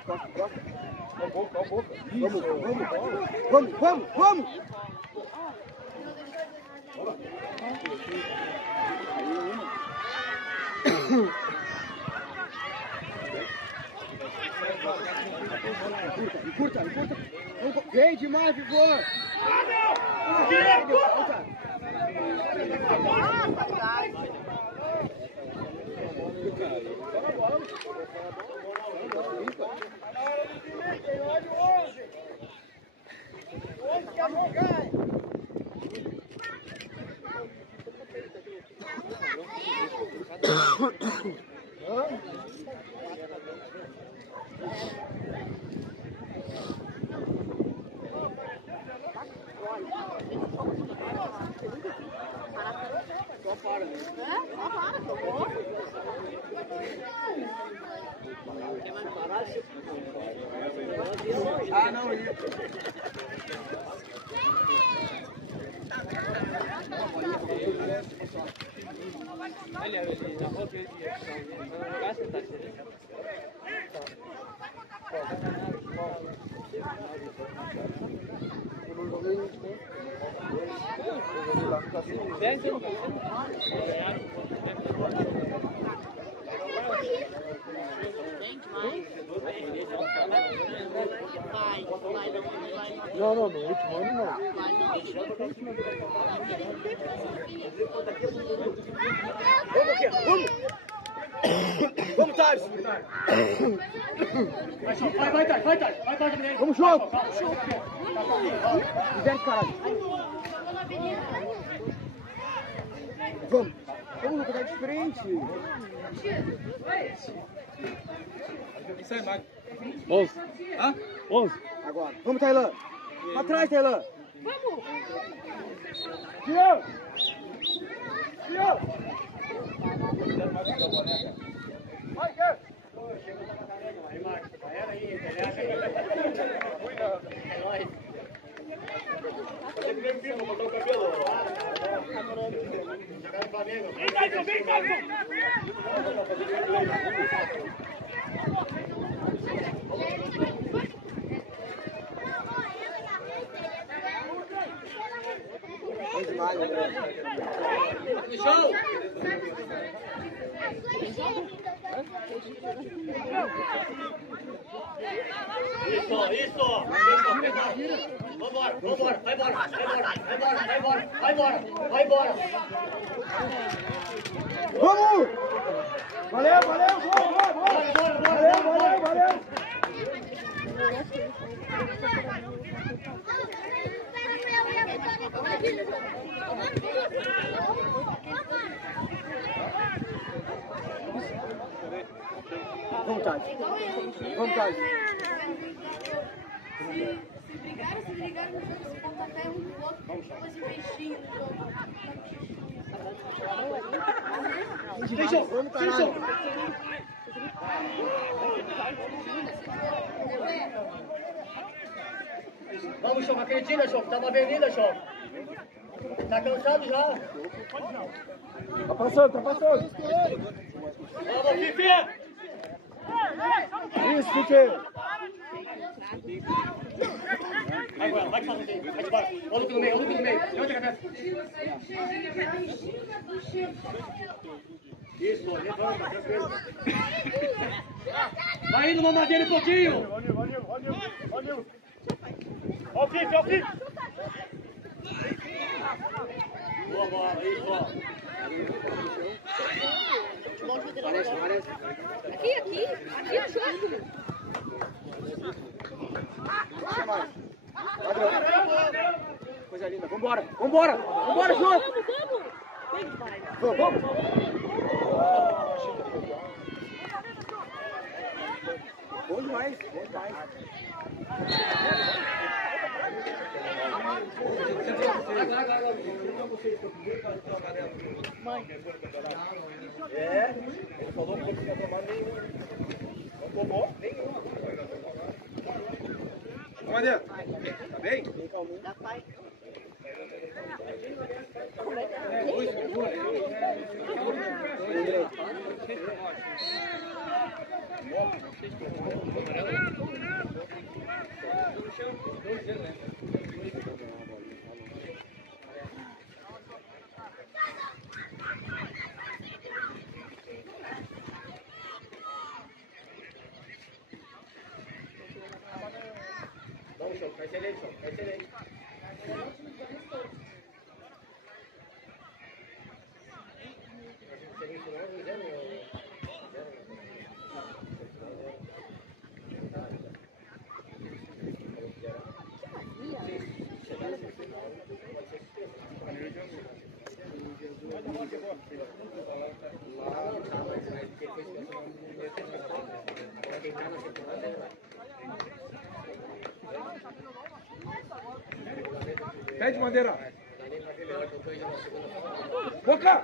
Costa, costa. Vamos, vamos, vamos, vamos, vamos! Encurta, encurta. Vem demais, Vigor! Ah, não, Não, no último ano não. Vamos aqui, vamos! Vamos, Thales! Vai, vamos, jogo! Inverte, caralho! Vamos! Vamos, Lucas, tá de frente! Isso aí, Marcos. 11. Hã? 11. Agora. Vamos, Tailã! Pra trás, Tailã! Vamos! Tio! Tio! Vai, Gê! Aí, Marcos. Era aí, vem, botou o cabelo. Vem, Tyson, vem, Tyson! No chão! Isso! Vambora, vambora, vai embora, vai embora! Vamos! Valeu, valeu! Vamos, Thales. Vamos, Thales. Se brigaram no jogo, se pontapé um do outro, depois de peixinho no jogo. Vamos, caralho. Vamos, Choco, acredita, Choco, tá uma avenida, Choco. Tá cansado já? Tá passando. Vamos, Fifi! Isso, Fifi. Vai embora, vai que faz assim, vai embora. Olha pelo meio, levanta a cabeça. Isso, levanta, tranquilo. Vai indo, mamadeira um pouquinho. Valeu. Ó o Fifi, Boa bola, isso, ó. Parece. Aqui no jogo. Coisa linda. Vambora, jogo! Vamos! Vem, vai. Vamos! Bom demais, bom demais. É, ele falou que não tomar nenhum. Não tomou nenhum. Maria, tá bem? Dá pai. Vai ser ele, vai ser ele. Pede bandeira. Boca!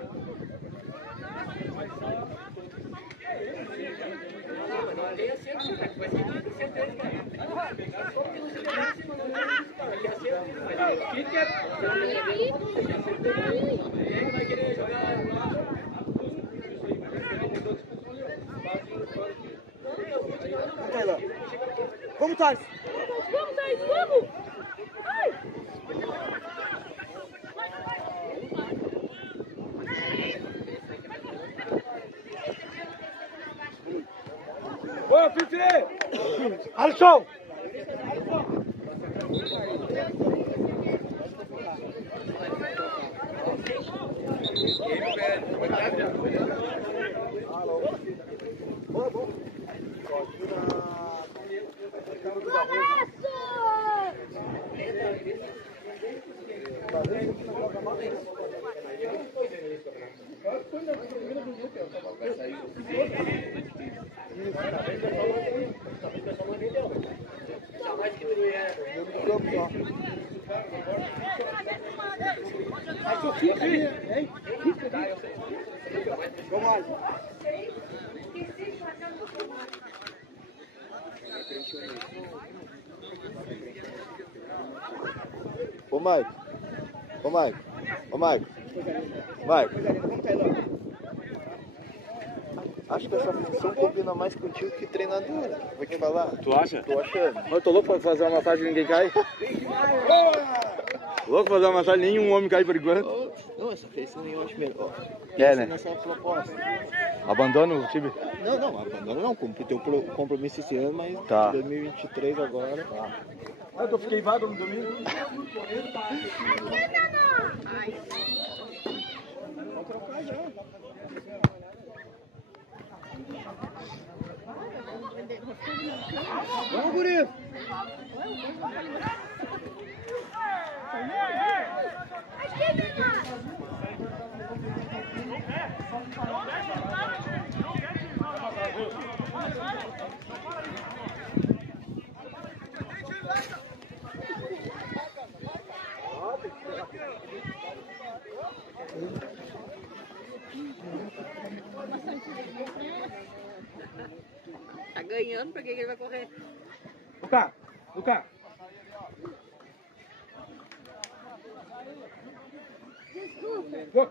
Vamos, Thales! Vamos, Thales, vamos! Ai! Ô, Fifi! Alisson! Ô, Mike. Ô, Mike. Ô, Mike. Mike. Acho que essa função combina mais contigo que treinador. Vou te falar. Tu acha? Tô achando. Eu tô louco pra fazer uma massagem e ninguém cai. Louco pra fazer uma massagem e nenhum homem cai por enquanto. Não, essa fez eu acho melhor. É, né? Nessa proposta. Abandona o time? Não, abandona não. Cumpri teu compromisso esse ano, mas Tá. 2023 agora. Eu fiquei vago no domingo. Vou trocar já. Vamos, guri! Tá ganhando, pra que ele vai correr? Luca! Go!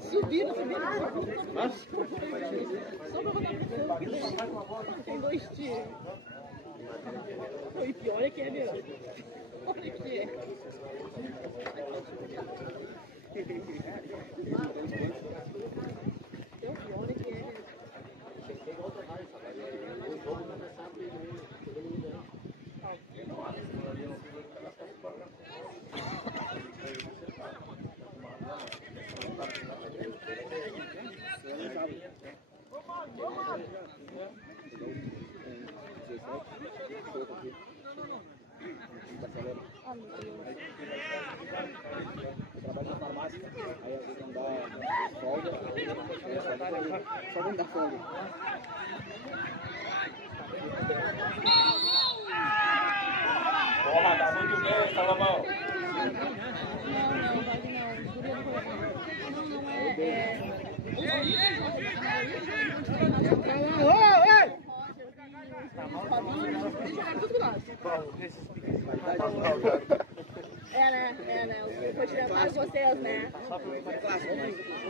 Subindo. Só pra botar pra frente. Tem 2 tiros. E pior é que é mesmo. Olha que é. Então, pior é que é. Trabalho na farmácia, aí às vezes não dá folga, só vamos dar folga. Porra, tá muito bem, Salomão. né? Eu vou tirar mais vocês, né?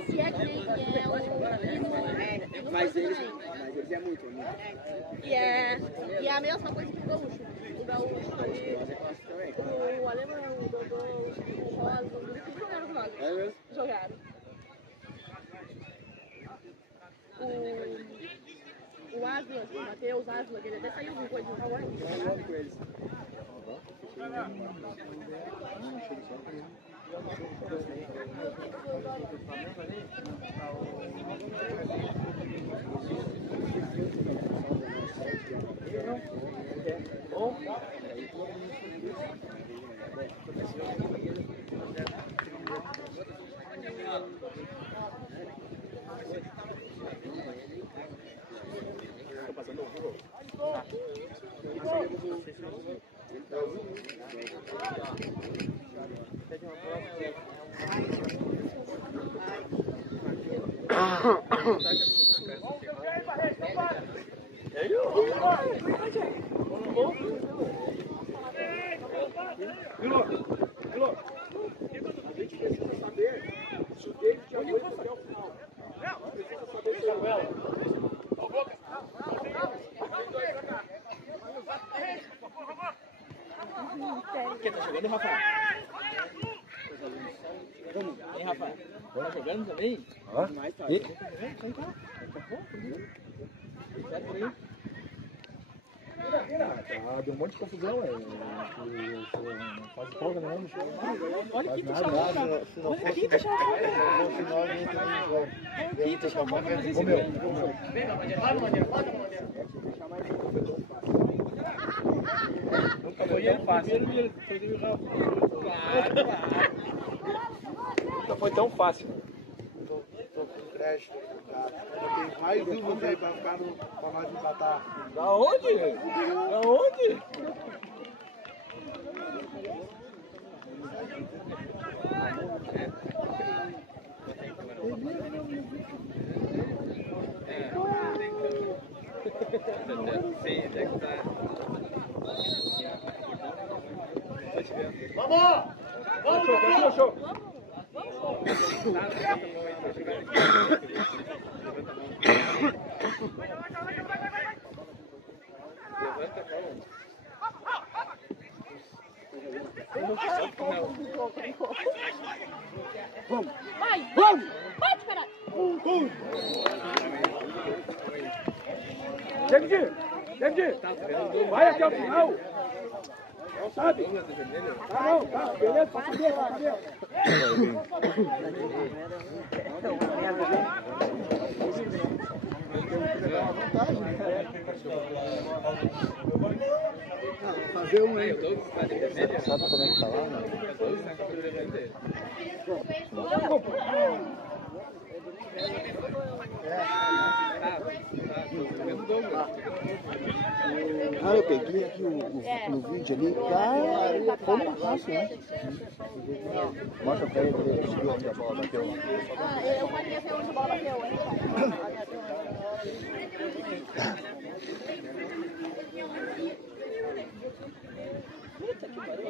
Se é que nem é o... Mas eles é muito, E é a mesma coisa que o gaúcho. O gaúcho ali, o alemão, o Dodô, o Rosa, tudo jogaram com nós. É mesmo? Jogaram. O Asla, o Matheus Asla, ele até saiu com coisa de favor. Eu com eles. A gente precisa saber se o David já foi até o final. A gente precisa saber se Quem tá jogando, Rafa? Hein, Rafa? Tá jogando também? mais tarde. Vem cá. Espera por aí. Ah, deu um monte de confusão, não faz folga não. Olha aqui, deixa a folga. Olha aqui, deixa a folga. Olha aqui, deixa a folga pra fazer isso. Vem, nunca foi ele fácil. Nunca foi tão fácil. Tô com crédito, cara. Eu tenho mais uma aí pra ficar pra nós empatar. Da onde? Da onde? Vamos! Vamos, show! Vamos! Vai! Vamos! Bate, caralho! David, vai até o final! Não sabe? Tá bom, tá, beleza, passa saber, passa saber. Fazer um aí. Sabe como é que tá lá, né? Ah, eu peguei aqui no vídeo ali, cara, foi uma fácil, né? Mostra pra ele onde a bola bateu. Eu queria ver onde a bola bateu, hein?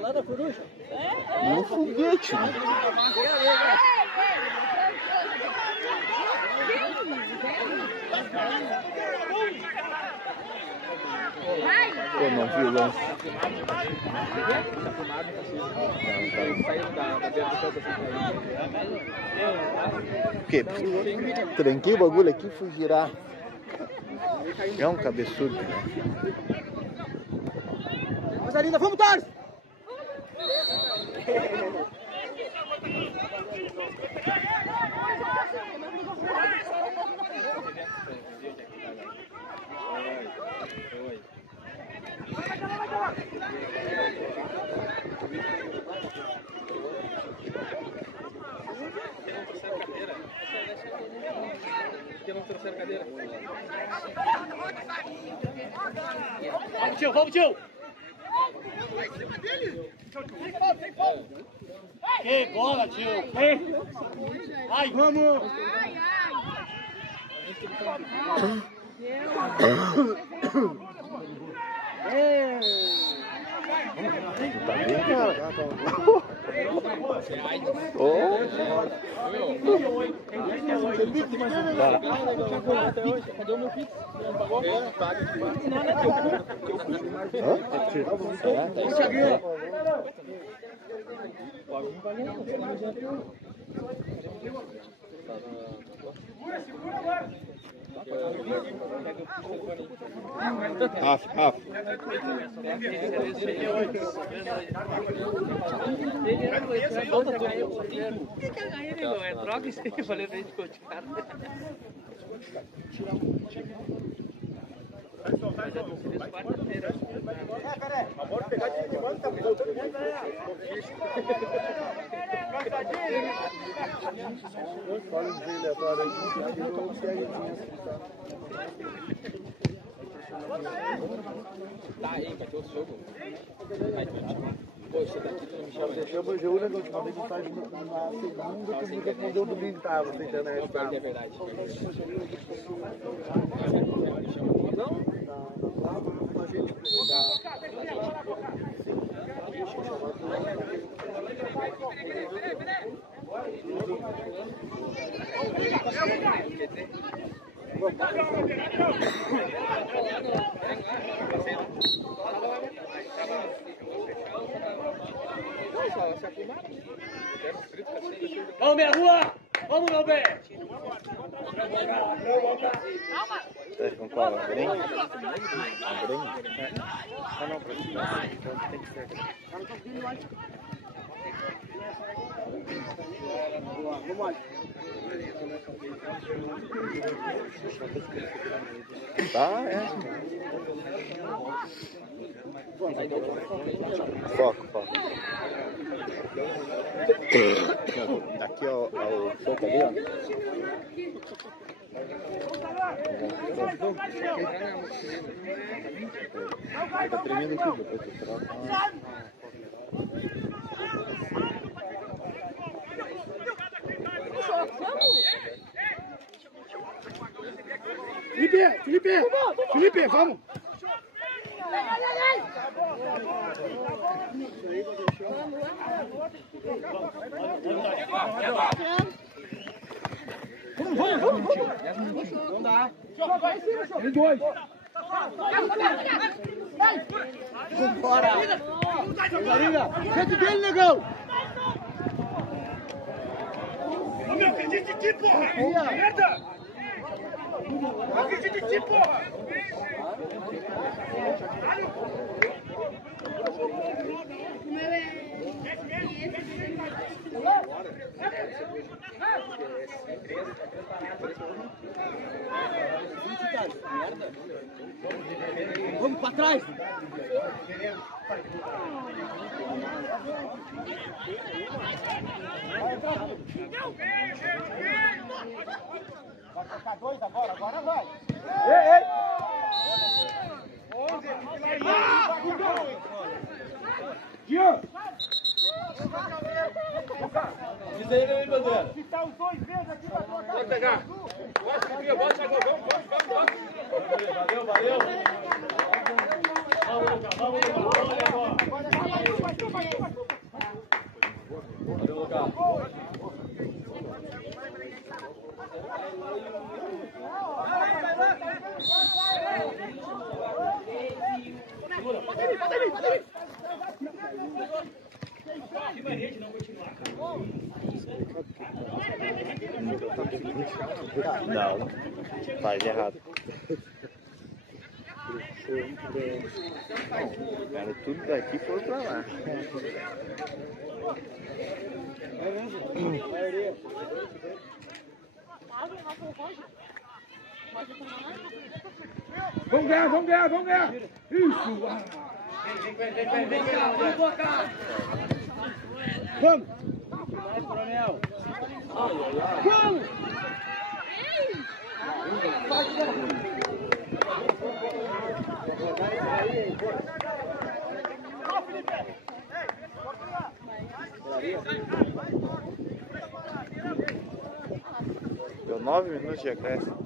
Lá da coruja? No foguete, né? Pô, não vi o lance. O quê? Tranquei o bagulho aqui e fui girar. É um cabeçudo, né? Coisa linda, vamos, Thales! porque não trouxeram cadeira. Vamos, tio, vamos, tio! Que bola, tio! Ai, vamos! Tá bem, cara? Cadê o meu pix? Não pagou? Não paga. Rafa. É droga isso aí que eu falei pra gente continuar. Amor, pegar de mano, tá voltando muito. Fala um dia aleatório aí, Tá aí, vai ter outro jogo. Poxa, daqui tu não me chama. Você chama o jogo, né? Última vez a gente faz na segunda, que me respondeu domingo, tá? Você internet. É verdade. Vamos, minha rua! Vamos, meu bem! Tá com qual? Grem? Grem? Ah, não, pra cima. Tem que ser. Vamos, Tá, é. Foco. Daqui ao foco ali, ó. Tá tremendo tudo, depois tu troca. Felipe, vamos! Vamos! Não dá! Tem dois! Vambora! Garinha! Gente dele, negão! Meu, acredite em ti, porra! Merda! Não acredite em ti, porra! Vamos pra trás! Vai tocar dois agora vai! Ei! Jean! Diz aí, meu bandeira. Se tá os dois vezes aqui, vai tocar. Pode pegar. Bota, vamos. Valeu. Vamos, Lucas. Pode vir. Não, faz errado. Cara, tudo daqui foi pra lá. Vamos ganhar! Isso! Vamos! Deu 9 minutos de acréscimo.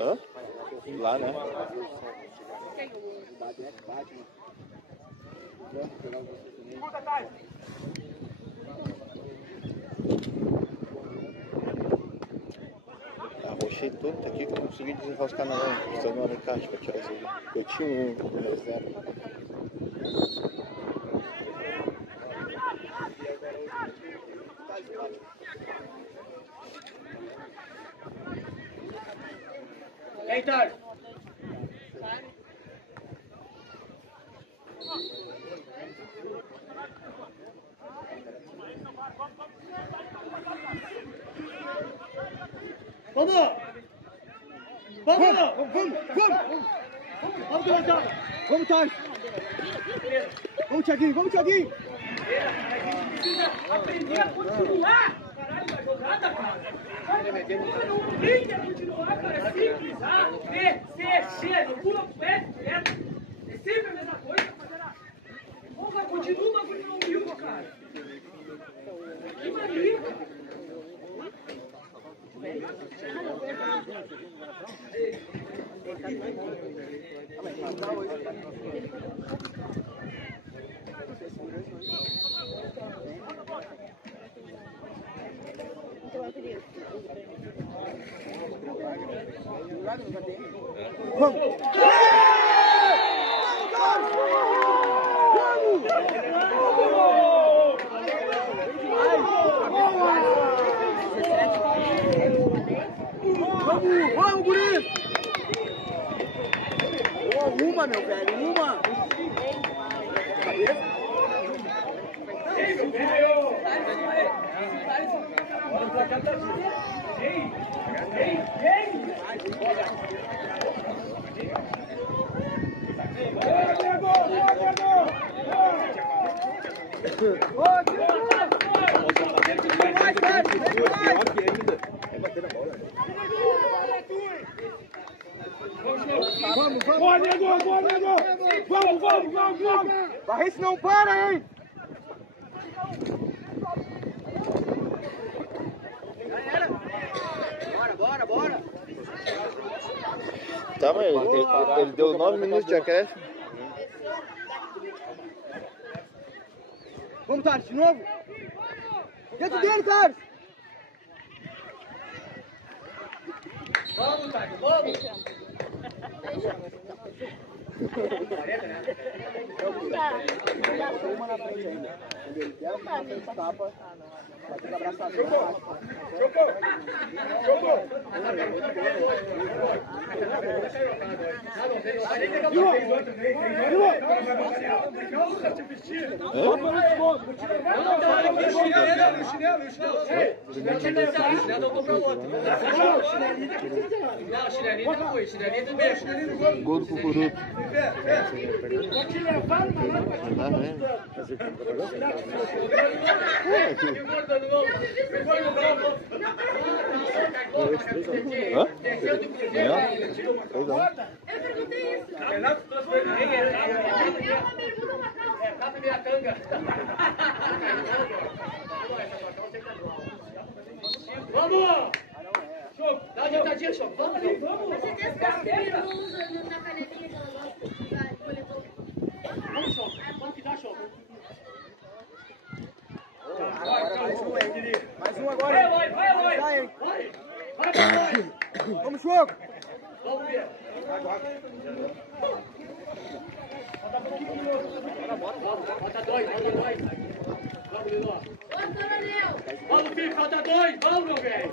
Hã? Lá, né? Arrochei tudo aqui que eu não consegui desenroscar na mão. Precisando de um alicate pra tirar isso aí. Eu tinha um reserva. Heitor! Vamos! Vamos, Thales! Vamos, Thiaguinho! Vamos, Thiaguinho! A gente precisa aprender a continuar! Caralho, da jogada, cara! Não brinca continuar, cara! É simples, ah! C, não pula o pé, direto! É sempre a mesma coisa, rapaziada! Porra, continua o bagulho no umbigo, cara! Que maneiro! Vamos, guri! Uma, meu velho, uma! Ei, meu velho! Vamos! Boa, nego! Vamos! Barreto não para, hein? Bora! Tá, mas ele deu 9 minutos de acréscimo. Vamos, Thales, de novo! Dentro dele, Thales! Vamos, Thales, vamos! Uma na frente ainda. Quando ele der uma frente tapa, vai ter que abraçar. Gol do Cucuruto. Vou te levar numa Vamos! Dá uma ditadinha, Choco. Vamos! Você tem esse carteiro na canelinha que ela gosta de coletor. Vamos, Choco. Vamos que dá, Choco. Mais um agora. Vai! Vamos, Choco! Vamos ver. Falta dois. Vamos, Liló. Vamos, filho, falta dois. Vamos, meu velho.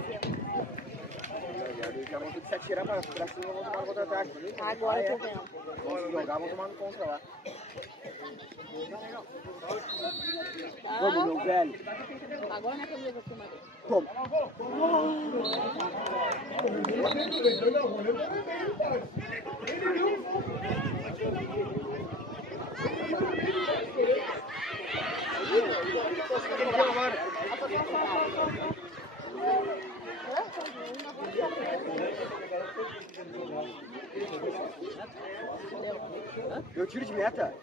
Já vão ter que se atirar pra cima, vão tomar no contra-ataque. Agora eu tô vendo. Se jogar, vão tomar no contra lá. Vamos, meu velho. Agora não é que eu vou cima dele. Toma. Eu tiro de meta.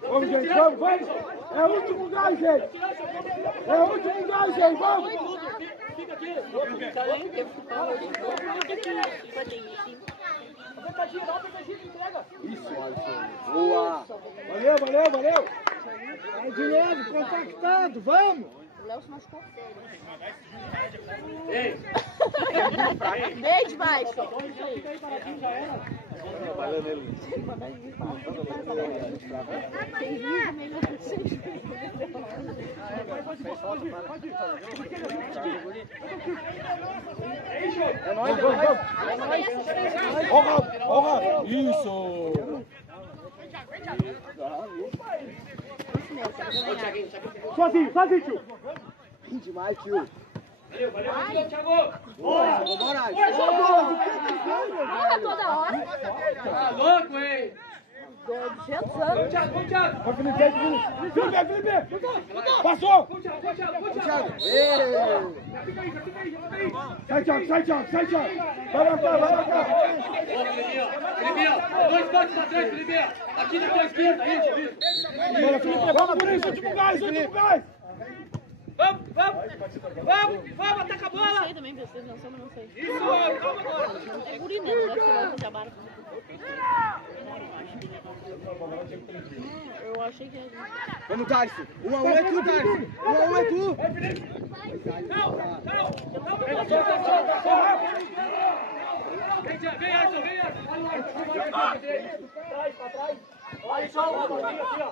Vamos, gente, vamos, vamos! É o último gás, gente! É o último gás, gente, vamos! Fica aqui! Isso, Alisson! Boa! Valeu, valeu, valeu! Vai de novo, compactado, vamos! O Léo se machucou sério. Ei! Bem debaixo! Tem vídeo melhor que vocês. É nóis, vamos, vamos! Ó, isso! Sozinho, sozinho, tio! Demais, tio. Valeu, valeu, Thiago! Boa, bora! Olha toda hora. Tá louco, hein? 200 anos. Vamos, Thiago, vamos, Thiago! Vai, Felipe, Felipe! Passou! Vamos, Thiago, vamos, Thiago, vamos, Thiago! Já fica aí, já fica aí, já fica aí! Sai, Thiago, sai, Thiago, sai, Thiago! Vai lá, vai lá, vai lá! Ó, Filipinho, dois passos pra trás, Filipinho! Aqui na tua esquerda, isso, isso! Bora, Felipe, vamos por isso, último gás, último gás! Vamos, vamos! Vamos, vamos, ataca a bola! Não sei também, vocês não são, mas não sei. Isso, calma agora! É guri mesmo, deve ser mais fazer a barra. Eu achei que era... Vamos, Tarso! 1 a 1 é tu, Tarso! 1 a 1 é tu! Vem, Alisson, vem, Alisson! Pra trás! Alisson, aqui, ó!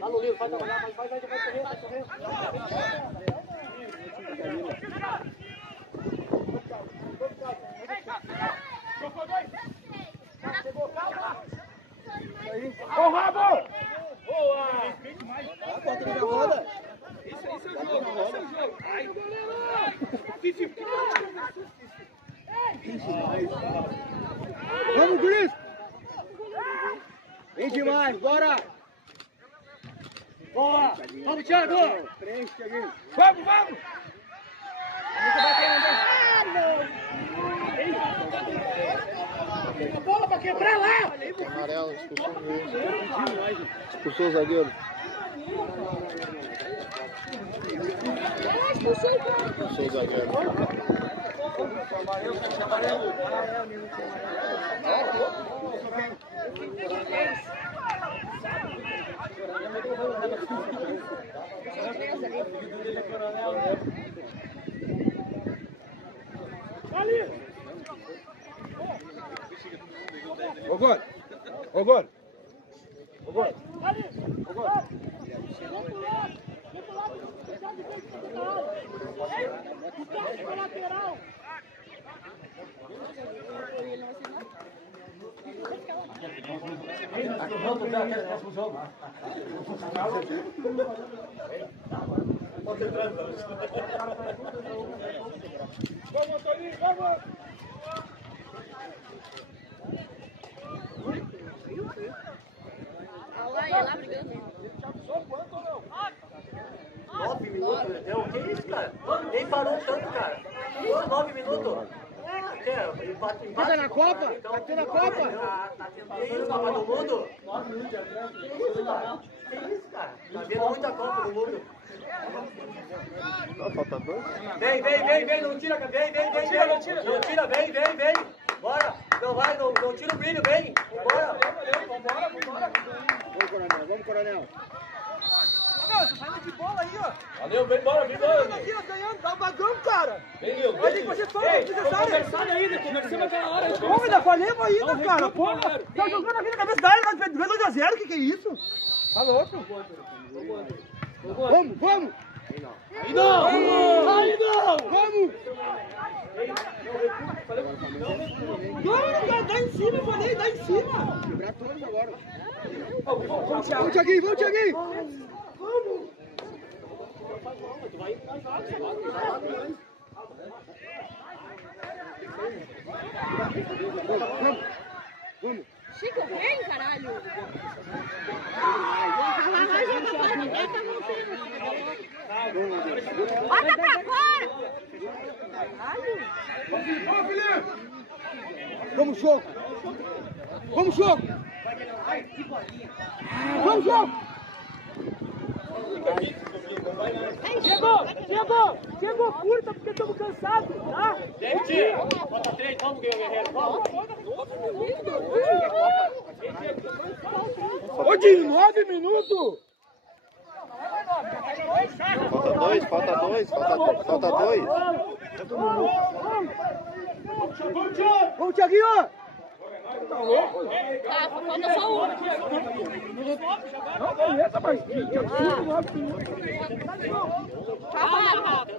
Lá no livro, vai trabalhar, vai correr, Ô, Rabo! Boa! A porta da roda! Isso é o jogo! Ai, Vamos, Guris! Vem demais, bora! boa! Vamos, Thiago! Preenche, Thiaguinho! Vamos, vamos! A bola pra quebrar lá! Amarelo, expulsou o zagueiro. Expulsou o zagueiro. Expulsou o zagueiro. Ô, Gol! Ô, Gol! Ô, Gol! Ô, Gol! Vamos, Toninho, vamos! Olha lá brigando. 9 minutos, deu? Que isso, cara? Nem parou tanto, cara. 9 minutos. Empate. Tá na Copa? Tá tendo a Copa? Tá tendo Copa do Mundo? 9 minutos de atrás. Que isso, cara? Tá vendo muita Copa do Mundo. Falta dois? Vem, não tira, não tira, vem. Bora, não vai, não tira o brilho, vem. Bora. Vamos, Coronel. Você sai de bola aí, ó. Valeu, vem embora, vem embora. Aqui, ó, ganhando, dá um bagão, cara. Vem, Nil. Olha que você fala, Conversando ainda, conversamos aquela hora. Pô, ainda falei ainda, cara. Porra, tá jogando aqui na cabeça da área, tá perdendo 2 a 0, que é isso? Tá louco? Vamos! Aí não! Vamos! Não, dá em cima, eu falei, dá em cima. Quebrar todos agora. Vamos, Thiaguinho! Vamos. Chico, vem, caralho. Bota pra fora. Vamos, Choco. Vamos, Choco. Vamos, Choco. Chegou curta porque estamos cansados, tá? Gente, falta 3, vamos, Guerreiro, vamos. Ô, de 9 minutos. Falta dois. Vamos, Thiaguinho. Tá, falta só um. Não, beleza, mas que absurdo, 9 minutos.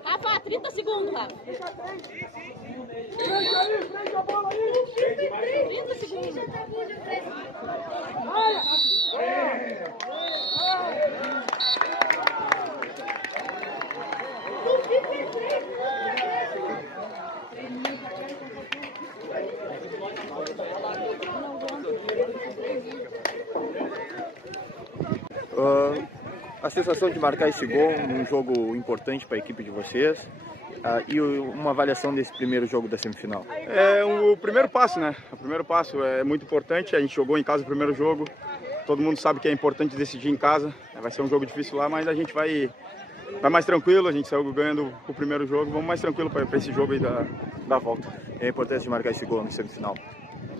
Rafa, 30 segundos, Rafa. Frente a bola aí. 30 segundos. A sensação de marcar esse gol num jogo importante para a equipe de vocês e uma avaliação desse primeiro jogo da semifinal. O primeiro passo, né? O primeiro passo é muito importante. A gente jogou em casa o primeiro jogo. Todo mundo sabe que é importante decidir em casa. Vai ser um jogo difícil lá, mas a gente vai mais tranquilo. A gente saiu ganhando o primeiro jogo. Vamos mais tranquilo para esse jogo aí da volta. É importante de marcar esse gol no semifinal.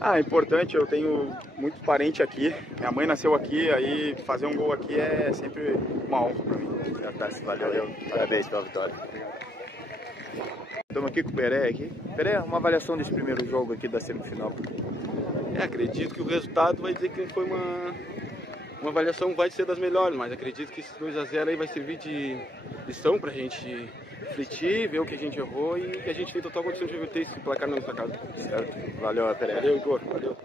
É importante, eu tenho muito parente aqui, minha mãe nasceu aqui, aí fazer um gol aqui é sempre uma honra para mim. Valeu. Parabéns pela vitória. Estamos aqui com o Peré. Peré, uma avaliação desse primeiro jogo aqui da semifinal. Acredito que o resultado vai dizer que foi uma avaliação, vai ser das melhores, mas acredito que esse 2 a 0 aí vai servir de lição para a gente refletir, ver o que a gente errou e que a gente tem total condição de reverter esse placar na nossa casa. Certo. Valeu, Peré. Valeu, Igor. Valeu.